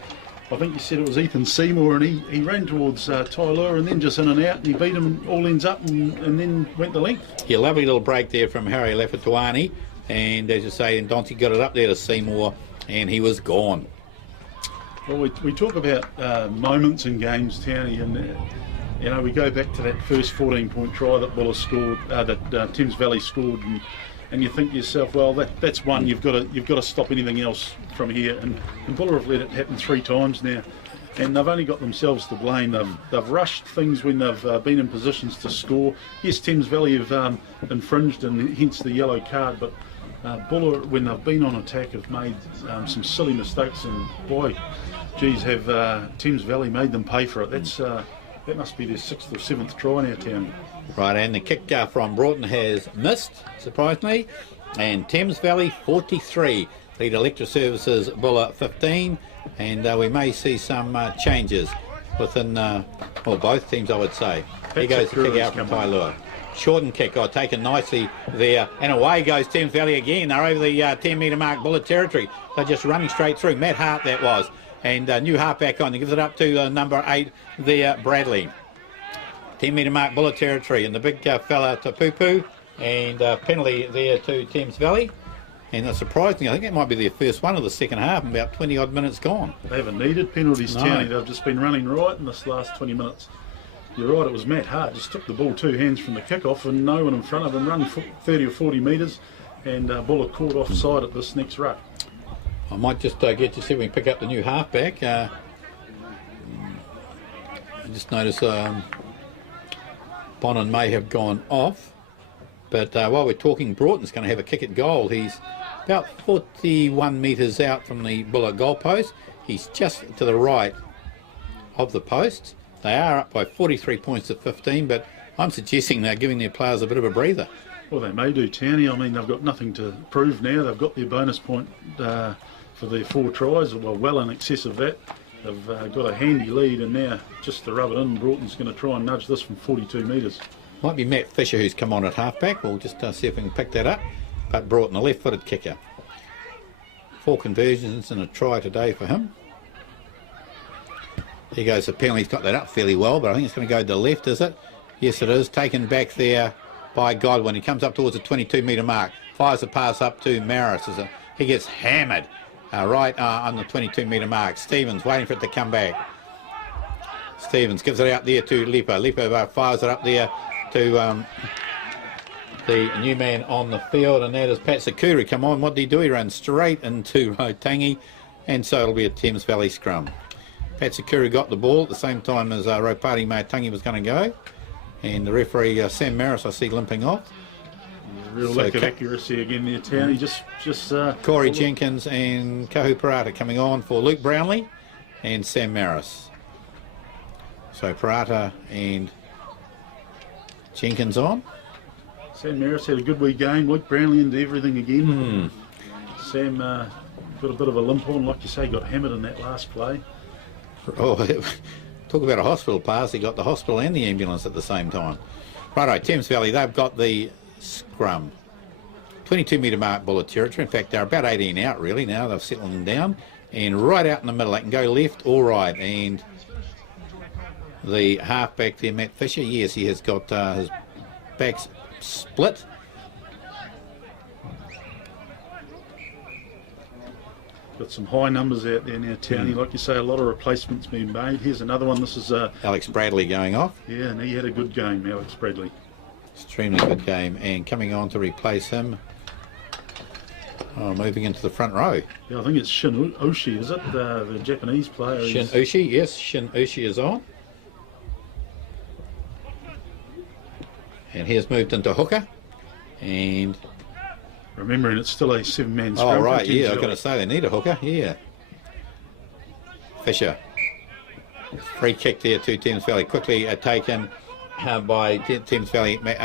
I think you said it was Ethan Seymour, and he ran towards Tailua and then just in and out, and he beat him all ends up and then went the length. Yeah, lovely little break there from Harry Lafituanai, and as you say, and Dante got it up there to Seymour, and he was gone. Well, we talk about moments in games, Townie, and you know, we go back to that first 14-point try that Buller scored, that Thames Valley scored, and you think to yourself, well, that's one. You've got to stop anything else from here. And Buller have let it happen 3 times now, and they've only got themselves to blame. They've rushed things when they've been in positions to score. Yes, Thames Valley have infringed, and hence the yellow card. But Buller, when they've been on attack, have made some silly mistakes, and boy, geez, have Thames Valley made them pay for it. That must be their 6th or 7th try now, Town. Right, and the kick from Broughton has missed, surprisingly. And Thames Valley 43, lead Electric Services Buller 15. And we may see some changes within, well, both teams, I would say. Here goes the kick out from Tailua. Shortened kick, taken nicely there. And away goes Thames Valley again. They're over the 10-metre mark, Buller territory. They're just running straight through. Matt Hart, that was. And new halfback on. He gives it up to number 8 there, Bradley. 10-metre mark, Buller territory, and the big fella to Poo-Poo, and penalty there to Thames Valley. And surprisingly, I think that might be their first one of the second half, and about 20-odd minutes gone. They haven't needed penalties, no. Townie. They've just been running right in this last 20 minutes. You're right, it was Matt Hart, just took the ball 2 hands from the kick-off, and no one in front of him, run 30 or 40 metres, and Buller caught offside at this next ruck. I might just get to see if we can pick up the new halfback. I just noticed Bonin may have gone off, but while we're talking, Broughton's going to have a kick at goal. He's about 41 metres out from the Buller goalpost. He's just to the right of the post. They are up by 43 points to 15, but I'm suggesting they're giving their players a bit of a breather. Well, they may do, Townie. I mean, they've got nothing to prove now. They've got their bonus point for their 4 tries, well in excess of that. They've got a handy lead, and now just to rub it in, Broughton's going to try and nudge this from 42 metres. Might be Matt Fisher who's come on at halfback. We'll just see if we can pick that up. But Broughton, a left-footed kicker. 4 conversions and a try today for him. Here goes the penalty. He's got that up fairly well, but I think it's going to go to the left, is it? Yes, it is. Taken back there by Godwin. He comes up towards the 22-metre mark. Fires the pass up to Maris. He gets hammered. Right on the 22-metre mark. Stevens waiting for it to come back. Stevens gives it out there to Lipo. Lipo fires it up there to the new man on the field, and that is Pat Sakuri. Come on, what did he do? He ran straight into Rotangi, and so it'll be a Thames Valley scrum. Pat Sakuri got the ball at the same time as Ropati Maitangi was going to go, and the referee Sam Maris I see limping off. Real lack of accuracy again there, Townie. Just Corey Jenkins and Kahu Parata coming on for Luke Brownlee and Sam Maris. So Parata and Jenkins on. Sam Maris had a good wee game. Luke Brownlee into everything again. Sam got a bit of a limp on, like you say, got hammered in that last play. Oh, talk about a hospital pass. He got the hospital and the ambulance at the same time. Righto, Thames Valley, they've got the scrum. 22 metre mark Buller territory. In fact, they're about 18 out really now. They've settled them down. And right out in the middle, they can go left or right. And the halfback there, Matt Fisher, yes, he has got his back split. Got some high numbers out there now, Townie. Like you say, a lot of replacements being made. Here's another one. This is Alex Bradley going off. Yeah, and he had a good game, Alex Bradley. Extremely good game. And coming on to replace him, moving into the front row. Yeah, I think it's Shin Ushi, is it? The Japanese player. Shin Ushi, yes, Shin Ushi is on. And he has moved into hooker. And remembering it's still a 7-man scrum. Oh, right, yeah, I was going to say they need a hooker, yeah. Fisher. Free kick there to Thames Valley. Quickly taken by Thames Valley, and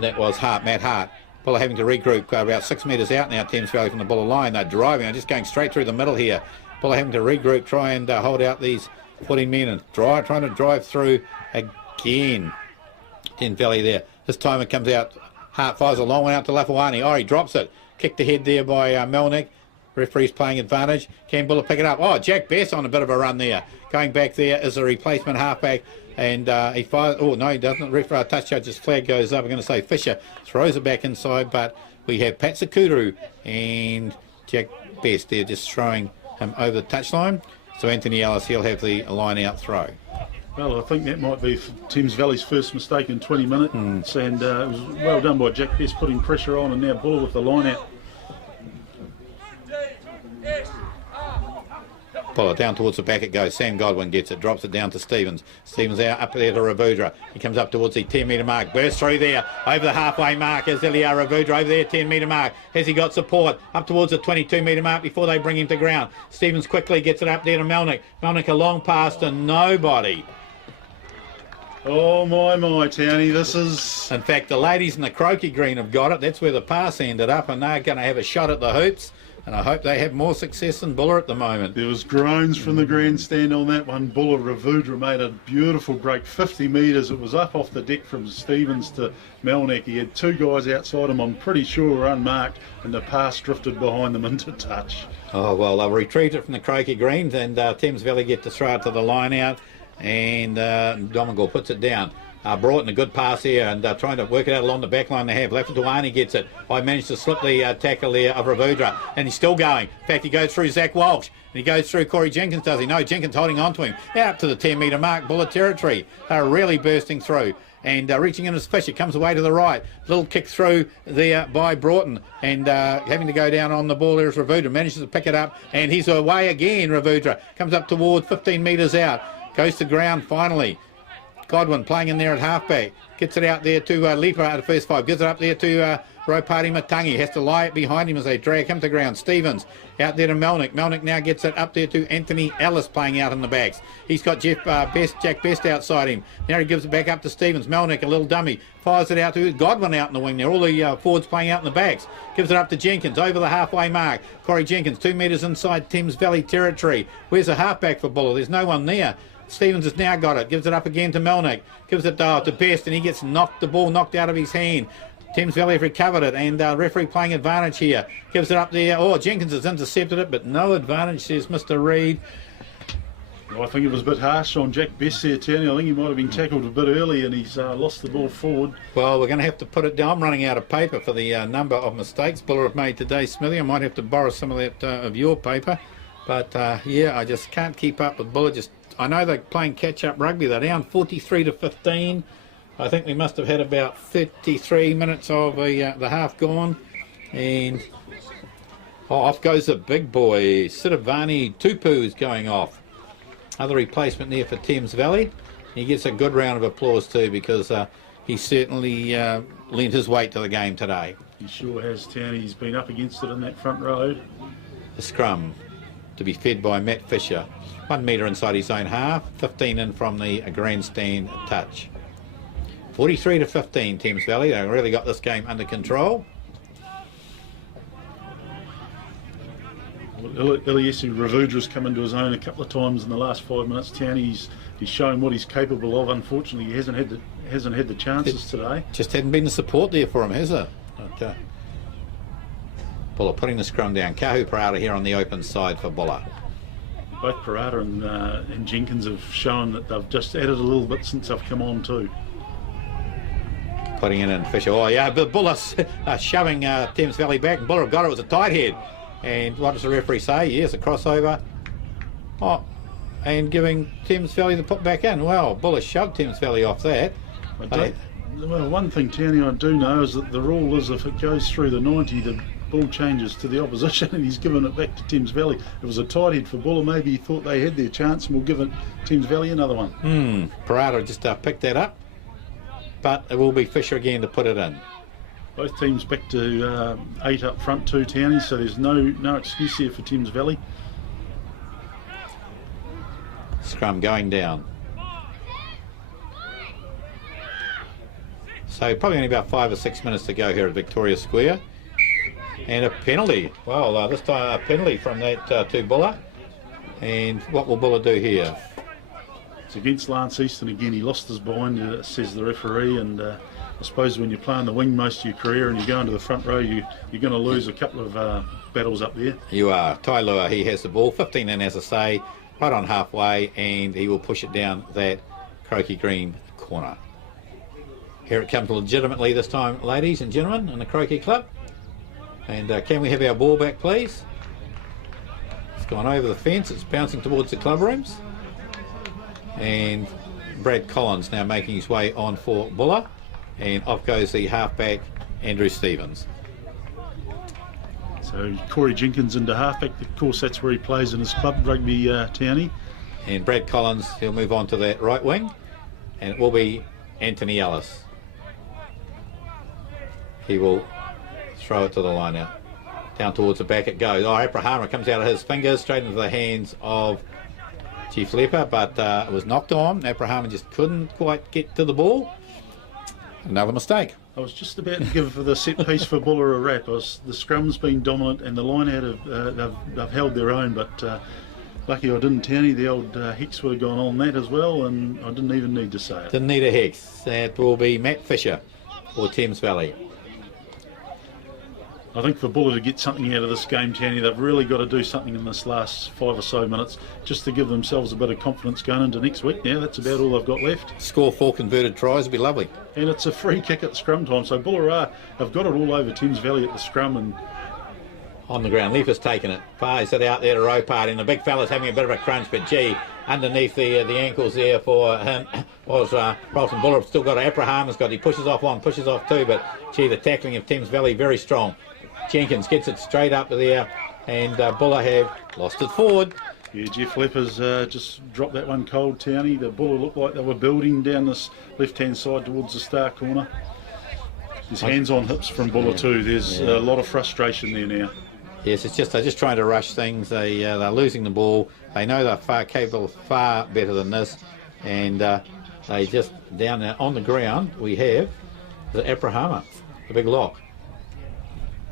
that was Matt Hart. Buller having to regroup about 6 metres out now, Thames Valley from the Buller line. They're driving, they're just going straight through the middle here. Buller having to regroup, try and hold out these 14 men and trying to drive through again. Thames Valley there. This time it comes out. Hart fires a long one out to Lafituanai. Oh, he drops it. Kicked ahead there by Melnick. Referee's playing advantage. Can Buller pick it up? Oh, Jack Best on a bit of a run there. Going back there is a replacement halfback. And he fires. Oh, no, he doesn't. Referee touch judge's flag goes up. I'm going to say Fisher throws it back inside. But we have Pat Sakuru and Jack Best there just throwing him over the touchline. So Anthony Ellis, he'll have the line out throw. Well, I think that might be Thames Valley's first mistake in 20 minutes, and it was well done by Jack Best putting pressure on, and now Buller with the line out. Buller down towards the back it goes. Sam Godwin gets it, drops it down to Stevens. Stevens out up there to Ravudra. He comes up towards the 10 metre mark, bursts through there over the halfway mark as Ilya Ravudra over there, 10 metre mark. Has he got support up towards the 22 metre mark before they bring him to ground? Stevens quickly gets it up there to Melnick. Melnick a long pass to nobody. Oh my Townie, this is... In fact, the ladies in the croquet green have got it. That's where the pass ended up, and they're going to have a shot at the hoops. And I hope they have more success than Buller at the moment. There was groans from the grandstand on that one. Buller Ravudra made a beautiful break, 50 metres. It was up off the deck from Stevens to Melnick. He had two guys outside him, I'm pretty sure, were unmarked, and the pass drifted behind them into touch. Oh, well, they'll retrieve it from the croquet greens, and Thames Valley get to throw it to the line out, and Dromgool puts it down. Broughton a good pass here and trying to work it out along the back line they have. Lafituanai gets it. I managed to slip the tackle there of Ravudra, and he's still going. In fact, he goes through Zach Walsh, and he goes through Corey Jenkins, does he? No, Jenkins holding on to him. Out to the 10 metre mark, Buller territory. They're really bursting through. And reaching in his Fisher, comes away to the right. Little kick through there by Broughton, and having to go down on the ball there is Ravudra. Manages to pick it up, and he's away again, Ravudra. Comes up toward 15 metres out. Goes to ground finally. Godwin playing in there at halfback. Gets it out there to Leaper out of the first five. Gives it up there to Ropati Matangi. Has to lie it behind him as they drag him to ground. Stevens out there to Melnick. Melnick now gets it up there to Anthony Ellis playing out in the backs. He's got Jack Best outside him. Now he gives it back up to Stevens. Melnick, a little dummy. Fires it out to Godwin out in the wing there. All the forwards playing out in the backs. Gives it up to Jenkins over the halfway mark. Corey Jenkins 2 metres inside Thames Valley territory. Where's the halfback for Buller? There's no one there. Stevens has now got it. Gives it up again to Melnick. Gives it to Best, and he gets the ball knocked out of his hand. Thames Valley have recovered it, and referee playing advantage here. Gives it up there. Oh, Jenkins has intercepted it, but no advantage, says Mr. Reid. Well, I think it was a bit harsh on Jack Best there, Townie. I think he might have been tackled a bit early, and he's lost the ball forward. Well, we're going to have to put it down. I'm running out of paper for the number of mistakes Buller have made today, Smithy. I might have to borrow some of that of your paper. But, yeah, I just can't keep up with Buller. I know they're playing catch-up rugby. They're down 43-15. I think they must have had about 33 minutes of the half gone. And off goes the big boy. Siddhavani Tupu is going off. Other replacement there for Thames Valley. He gets a good round of applause too, because he certainly lent his weight to the game today. He sure has, Townie. He's been up against it in that front row. The scrum. to be fed by Matt Fisher. 1 metre inside his own half, 15 in from the grandstand touch. 43 to 15, Thames Valley. They really got this game under control. Ellis Ravudra's come into his own a couple of times in the last 5 minutes. He's shown what he's capable of. Unfortunately, he hasn't had the chances today. Just hadn't been the support there for him, has it? Okay. Buller putting the scrum down. Kahu Parata here on the open side for Buller. Both Parata and Jenkins have shown that they've just added a little bit since they've come on too. Putting it in Fisher. Oh yeah, but Buller's shoving Thames Valley back, and Buller got it. It was a tight head. And what does the referee say? Yes, a crossover. Oh, and giving Thames Valley the put back in. Well, Buller shoved Thames Valley off that. Well, one thing, Townie, I do know is that the rule is if it goes through the 90, the ball changes to the opposition, and he's given it back to Thames Valley. It was a tight head for Buller. Maybe he thought they had their chance, and we'll give it Thames Valley another one. Parata just picked that up, but it will be Fisher again to put it in. Both teams back to 8 up front, 2 Townies, so there's no excuse here for Thames Valley. Scrum going down. So probably only about 5 or 6 minutes to go here at Victoria Square. And a penalty. Well, this time a penalty from that to Buller. And what will Buller do here? It's against Lance Easton again. He lost his bind, says the referee, and I suppose when you're playing the wing most of your career and you go into the front row, you're going to lose a couple of battles up there. You are. Tailua, he has the ball. 15 in, as I say, right on halfway, and he will push it down that croquet green corner. Here it comes legitimately this time, ladies and gentlemen, in the croquet club. And can we have our ball back, please? It's gone over the fence. It's bouncing towards the club rooms. And Brad Collins now making his way on for Buller. And off goes the halfback, Andrew Stevens. So Corey Jenkins into halfback. Of course, that's where he plays in his club, rugby Townie. And Brad Collins, he'll move on to that right wing. And it will be Anthony Ellis. He will throw it to the line out. Down towards the back it goes. Oh, Aperahama comes out of his fingers straight into the hands of Chief Leper, but it was knocked on. Aperahama just couldn't quite get to the ball. Another mistake. I was just about to give the set piece for Buller a rap. The scrum's been dominant and the line out they've held their own, but lucky I didn't, Townie. The old hex would have gone on that as well, and I didn't even need to say it. Didn't need a hex. That will be Matt Fisher for Thames Valley. I think for Buller to get something out of this game, Townie, they've really got to do something in this last 5 or so minutes just to give themselves a bit of confidence going into next week. Now that's about all they've got left. Score 4 converted tries would be lovely. And it's a free kick at scrum time, so Buller have got it all over Thames Valley at the scrum. And on the ground, Leper's taken it. Plays it out there to Ropart, and the big fella's having a bit of a crunch, but gee, underneath the ankles there for him was Broughton. Buller still got Aperahama's got. He pushes off one, pushes off two, but gee, the tackling of Thames Valley very strong. Jenkins gets it straight up there, and Buller have lost it forward. Yeah, Jeff Lepers just dropped that one cold, Townie. The Buller looked like they were building down this left-hand side towards the star corner. There's hands on hips from Buller too. There's a lot of frustration there now. Yes, it's just they're just trying to rush things. They're losing the ball. They know they're far capable, far better than this, and they just down there on the ground. We have the Aperahama, the big lock.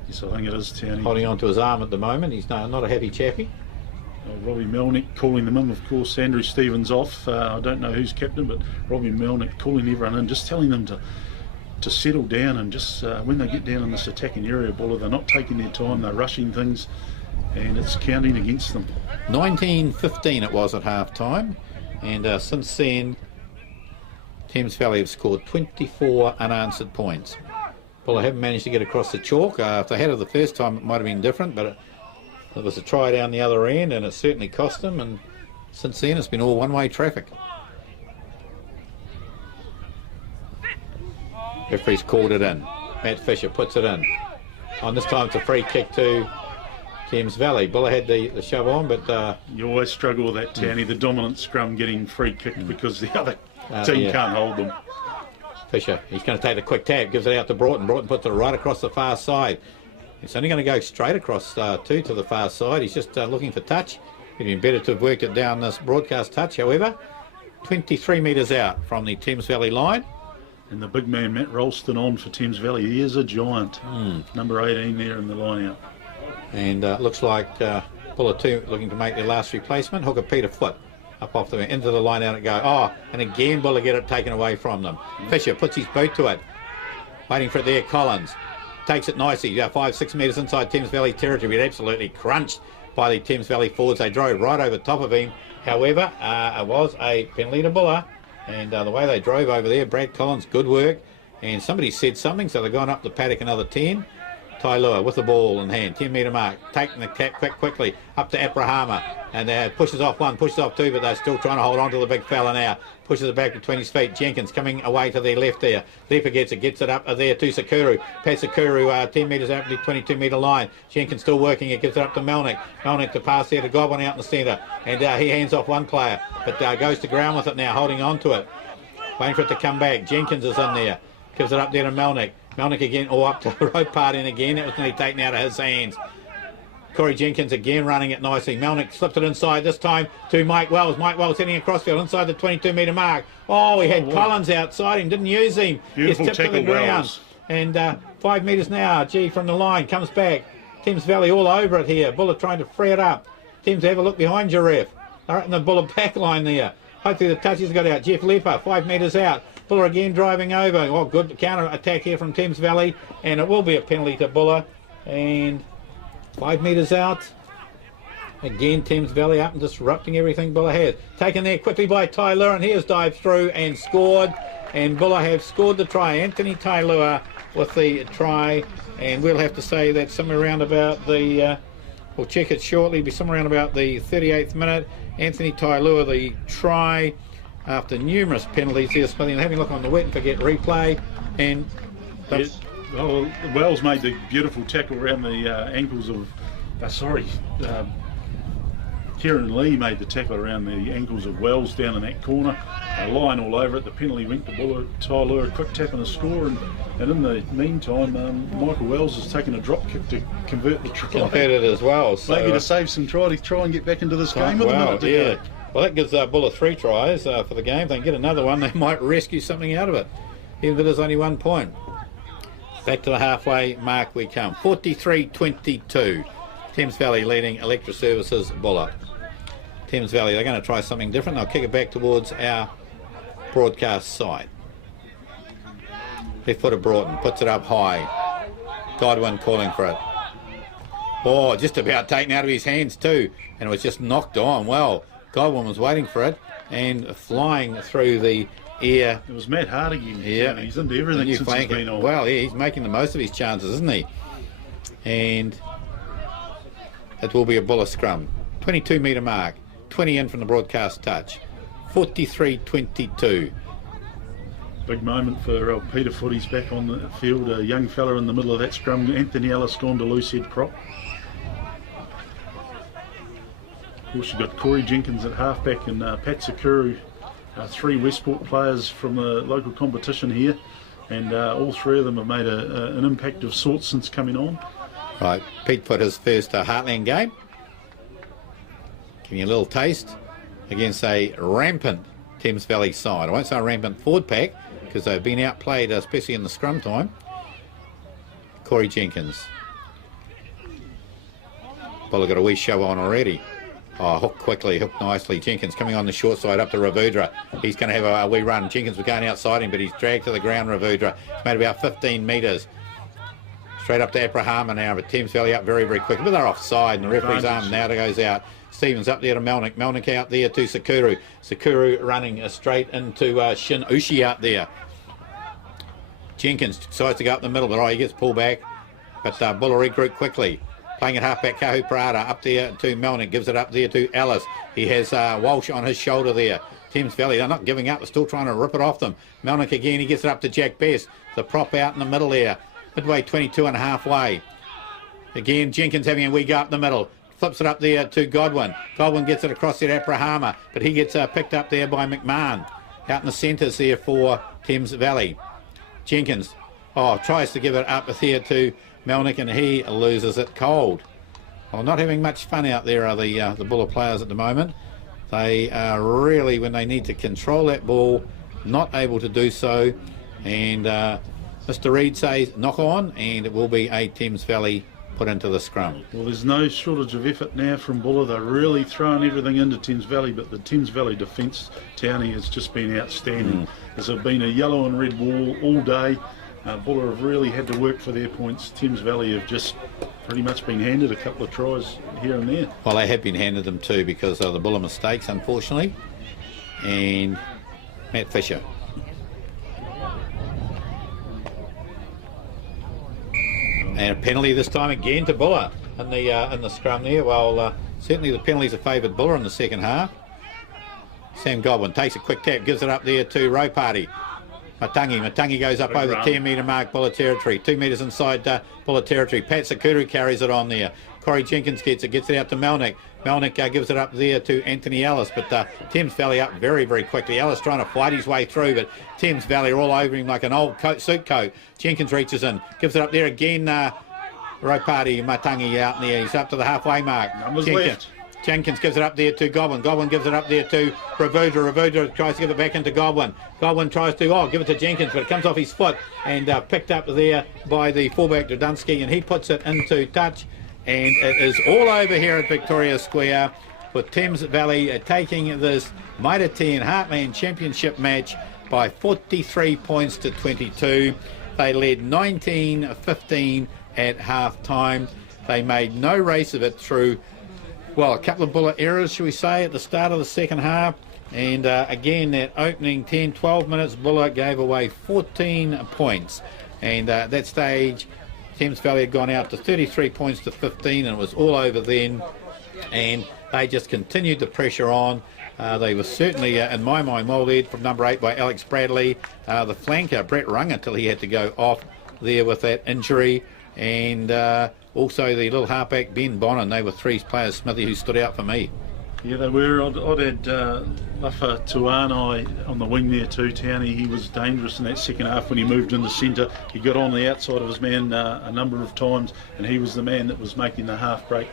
Yes, I think it is, Townie. Holding on to his arm at the moment. He's not a happy chappy. Robbie Melnick calling them in, of course. Andrew Stevens off. I don't know who's captain, but Robbie Melnick calling everyone in, just telling them to settle down and just when they get down in this attacking area, Buller, they're not taking their time, they're rushing things, and it's counting against them. 19-15 it was at half time, and since then Thames Valley have scored 24 unanswered points. Buller haven't managed to get across the chalk. If they had it the first time it might have been different, but it was a try down the other end and it certainly cost them, and since then it's been all one-way traffic. Referee's called it in. Matt Fisher puts it in. On this time it's a free kick to Thames Valley. Buller had the shove on, but you always struggle with that, Townie, the dominant scrum getting free kicked because the other team can't hold them. Fisher, he's going to take the quick tap, gives it out to Broughton. Broughton puts it right across the far side. It's only going to go straight across to the far side. He's just looking for touch, It'd been better to have worked it down this broadcast touch, however. 23 metres out from the Thames Valley line. And the big man, Matt Ralston, on for Thames Valley. He is a giant. Number 18 there in the line out. And looks like Buller 2 looking to make their last replacement. Hooker Peter Foot up off the into the line out it go. Oh, and again Buller get it taken away from them. Fisher puts his boot to it. Waiting for it there, Collins. Takes it nicely, 5-6 metres inside Thames Valley territory, but absolutely crunched by the Thames Valley forwards. They drove right over top of him. However, it was a penalty to Buller, and the way they drove over there, Brad Collins, good work. And somebody said something, so they're going up the paddock another 10. Tailua with the ball in hand, 10 metre mark, taking the cap quickly up to Aperahama, and pushes off one, pushes off two, but they're still trying to hold on to the big fella now. Pushes it back between his feet. Jenkins coming away to their left there. Leaper gets it up there to Sakuru. Pat Sakuru 10 metres out the 22 metre line. Jenkins still working it, gives it up to Melnick. Melnick to pass there to Godwin out in the centre, and he hands off one player, but goes to ground with it now, holding on to it. Waiting for it to come back. Jenkins is in there. Gives it up there to Melnick. Melnick again, up to rope part in again. That was nearly taken out of his hands. Corey Jenkins again running it nicely. Melnick slipped it inside this time to Mike Wells. Mike Wells heading across field inside the 22 metre mark. Oh, he had Collins outside him, didn't use him. Beautiful He's tipped to the ground. Wells. And 5 metres now. G from the line, comes back. Thames Valley all over it here. Buller trying to free it up. Thames, have a look behind your ref. They're in the Buller back line there. Hopefully the touches got out. Jeff Leper, 5 metres out. Buller again driving over. Oh, good counter attack here from Thames Valley, and it will be a penalty to Buller. And 5 metres out. Again, Thames Valley up and disrupting everything Buller has. Taken there quickly by Tailua, and he has dived through and scored. And Buller have scored the try. Anthony Tailua with the try, and we'll have to say that somewhere around about the, we'll check it shortly, be somewhere around about the 38th minute. Anthony Tailua, the try, after numerous penalties here, Smithy, and having a look on the wet and forget replay. And Wells made the beautiful tackle around the ankles of, Kieran Lee made the tackle around the ankles of Wells down in that corner. A line all over it. The penalty went to Buller. Tailua, a quick tap and a score. And in the meantime, Michael Wells has taken a drop kick to convert the try. Converted it as well. So, maybe to save some try and get back into this game with a minute to go. Well, that gives Buller 3 tries for the game. If they can get another one, they might rescue something out of it, even if it is only 1 point. Back to the halfway mark we come. 43-22. Thames Valley leading Electra Services Buller. Thames Valley, they're going to try something different. They'll kick it back towards our broadcast side. Left foot of Broughton, puts it up high. Godwin calling for it. Oh, just about taken out of his hands too, and it was just knocked on. Well, Godwin was waiting for it and flying through the air. It was Matt Hardigan. Yeah, he's into everything since he's been on. Well, yeah, he's making the most of his chances, isn't he? And it will be a Buller scrum. 22 metre mark, 20 in from the broadcast touch. 43-22. Big moment for Peter Foot. He's back on the field. A young fella in the middle of that scrum. Anthony Ellis gone to loose head prop. Of course, you've got Corey Jenkins at halfback and Pat Sakuru, 3 Westport players from the local competition here, and all 3 of them have made an impact of sorts since coming on. Right, Pete put his first Heartland game. Giving you a little taste against a rampant Thames Valley side. I won't say a rampant forward pack because they've been outplayed, especially in the scrum time. Corey Jenkins. Buller got a wee show on already. Oh, hook quickly, hook nicely. Jenkins coming on the short side up to Ravudra. He's going to have a wee run. Jenkins was going outside him, but he's dragged to the ground, Ravudra. He's made about 15 metres. Straight up to Aperahama now, but Thames Valley up very, very quick. But they're offside, and the referee's arm now goes out. Stevens up there to Melnick. Melnick out there to Sakuru. Sakuru running straight into Shin Ushi out there. Jenkins decides to go up the middle, but he gets pulled back. But Buller regroup quickly. Playing at halfback, Kahu Parada up there to Melnick. Gives it up there to Ellis. He has Walsh on his shoulder there. Thames Valley, they're not giving up. They're still trying to rip it off them. Melnick again, he gets it up to Jack Best. The prop out in the middle there. Midway 22 and a half way. Again, Jenkins having a wee go up the middle. Flips it up there to Godwin. Godwin gets it across there to Aperahama, but he gets picked up there by McMahon. Out in the centres there for Thames Valley. Jenkins, tries to give it up here to Melnick, and he loses it cold. Well, not having much fun out there are the Buller players at the moment. They are really, when they need to control that ball, not able to do so. And Mr. Reed says knock on, and it will be a Thames Valley put into the scrum. Well, there's no shortage of effort now from Buller. They're really throwing everything into Thames Valley, but the Thames Valley defence, Townie, has just been outstanding. There's been a yellow and red wall all day. Buller have really had to work for their points. Thames Valley have just pretty much been handed a couple of tries here and there. Well, they have been handed them too because of the Buller mistakes, unfortunately. And Matt Fisher. And a penalty this time again to Buller in the scrum there. Well, certainly the penalties have favoured Buller in the second half. Sam Godwin takes a quick tap, gives it up there to Ropati. Matangi goes up over the 10-metre mark, Buller territory. 2 metres inside Buller territory. Pat Sakuru carries it on there. Corey Jenkins gets it out to Melnick. Melnick gives it up there to Anthony Ellis, but Thames Valley up very, very quickly. Ellis trying to fight his way through, but Thames Valley are all over him like an old suit coat. Jenkins reaches in, gives it up there again. Ropati Matangi out there. He's up to the halfway mark. Jenkins gives it up there to Godwin. Godwin gives it up there to Ravuda. Ravuda tries to give it back into Godwin. Godwin tries to give it to Jenkins, but it comes off his foot and picked up there by the fullback Dudunsky, and he puts it into touch. And it is all over here at Victoria Square with Thames Valley taking this Mitre 10 Heartland Championship match by 43 points to 22. They led 19-15 at half time. They made no race of it through, well, a couple of Buller errors, shall we say, at the start of the second half. And again, that opening 10-12 minutes, Buller gave away 14 points. And at that stage, Thames Valley had gone out to 33 points to 15, and it was all over then. And they just continued the pressure on. They were certainly, in my mind, well led from number 8 by Alex Bradley. The flanker, Brett Ranga, till he had to go off there with that injury. And also the little halfback, Ben Bonner. They were 3 players, Smithy, who stood out for me. Yeah, they were. I'd had Lafituanai on the wing there too, Townie. He was dangerous in that second half when he moved into centre. He got on the outside of his man a number of times, and he was the man that was making the half break.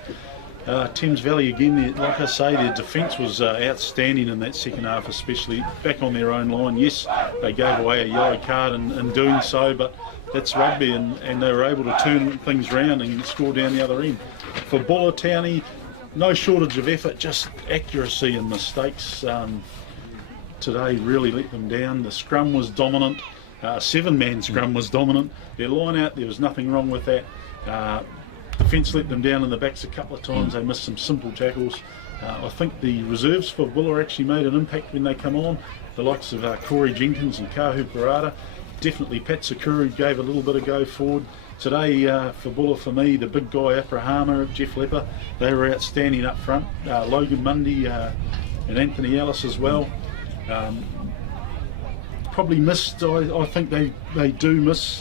Thames Valley, again, like I say, their defence was outstanding in that second half, especially back on their own line. Yes, they gave away a yellow card in doing so, but that's rugby, and they were able to turn things round and score down the other end. For Buller, Townie, no shortage of effort, just accuracy and mistakes today really let them down. The scrum was dominant, 7-man scrum was dominant. Their line out, there was nothing wrong with that. Defence let them down in the backs a couple of times. They missed some simple tackles. I think the reserves for Buller actually made an impact when they come on. The likes of Corey Jenkins and Kahu Parada. Definitely Pat Sakuru gave a little bit of go forward. Today for Buller, for me, the big guy Aperahama, Jeff Lepper, they were outstanding up front. Logan Mundy and Anthony Ellis as well. Probably missed, I think they do miss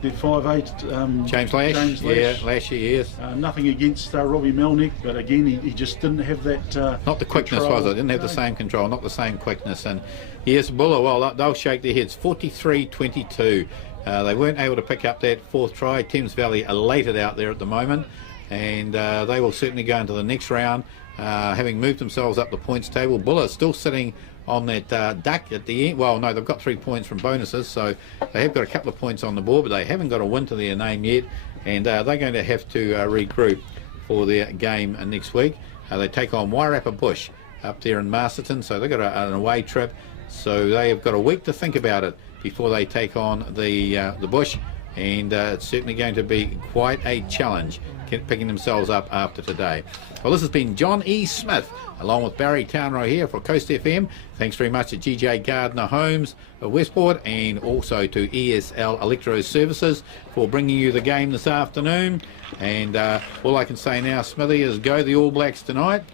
their 5'8", James Lash. Yeah, Lashy, yes. Nothing against Robbie Melnick, but again, he just didn't have that not the quickness, control. Was it? Didn't have the same control, not the same quickness. And yes, Buller, well, they'll shake their heads. 43-22. They weren't able to pick up that 4th try. Thames Valley elated out there at the moment, and they will certainly go into the next round, having moved themselves up the points table. Buller still sitting on that duck at the end. Well, no, they've got 3 points from bonuses, so they have got a couple of points on the board, but they haven't got a win to their name yet, and they're going to have to regroup for their game next week. They take on Wairarapa Bush up there in Masterton, so they've got an away trip, so they have got a week to think about it before they take on the Bush, and it's certainly going to be quite a challenge picking themselves up after today. Well, this has been John E. Smith along with Barry Townrow here for Coast FM. Thanks very much to GJ Gardner Homes of Westport, and also to ESL Electro Services for bringing you the game this afternoon. And all I can say now, Smithy, is go the All Blacks tonight,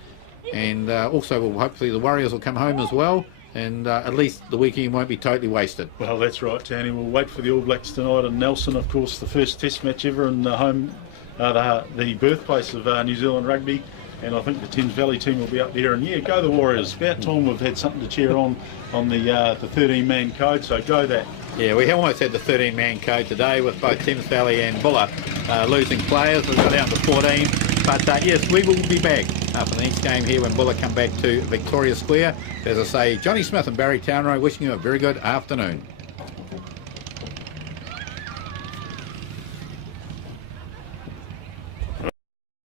and also hopefully the Warriors will come home as well, and at least the weekend won't be totally wasted. Well, that's right, Townie. We'll wait for the All Blacks tonight in Nelson, of course, the first Test match ever in the home, the birthplace of New Zealand rugby. And I think the Thames Valley team will be up there. And yeah, go the Warriors. About time we've had something to cheer on the 13-man code. So go that. Yeah, we almost had the 13-man code today with both Thames Valley and Buller losing players. We've got down to 14. But yes, we will be back for the next game here when Buller come back to Victoria Square. As I say, Johnny Smith and Barry Townrow wishing you a very good afternoon.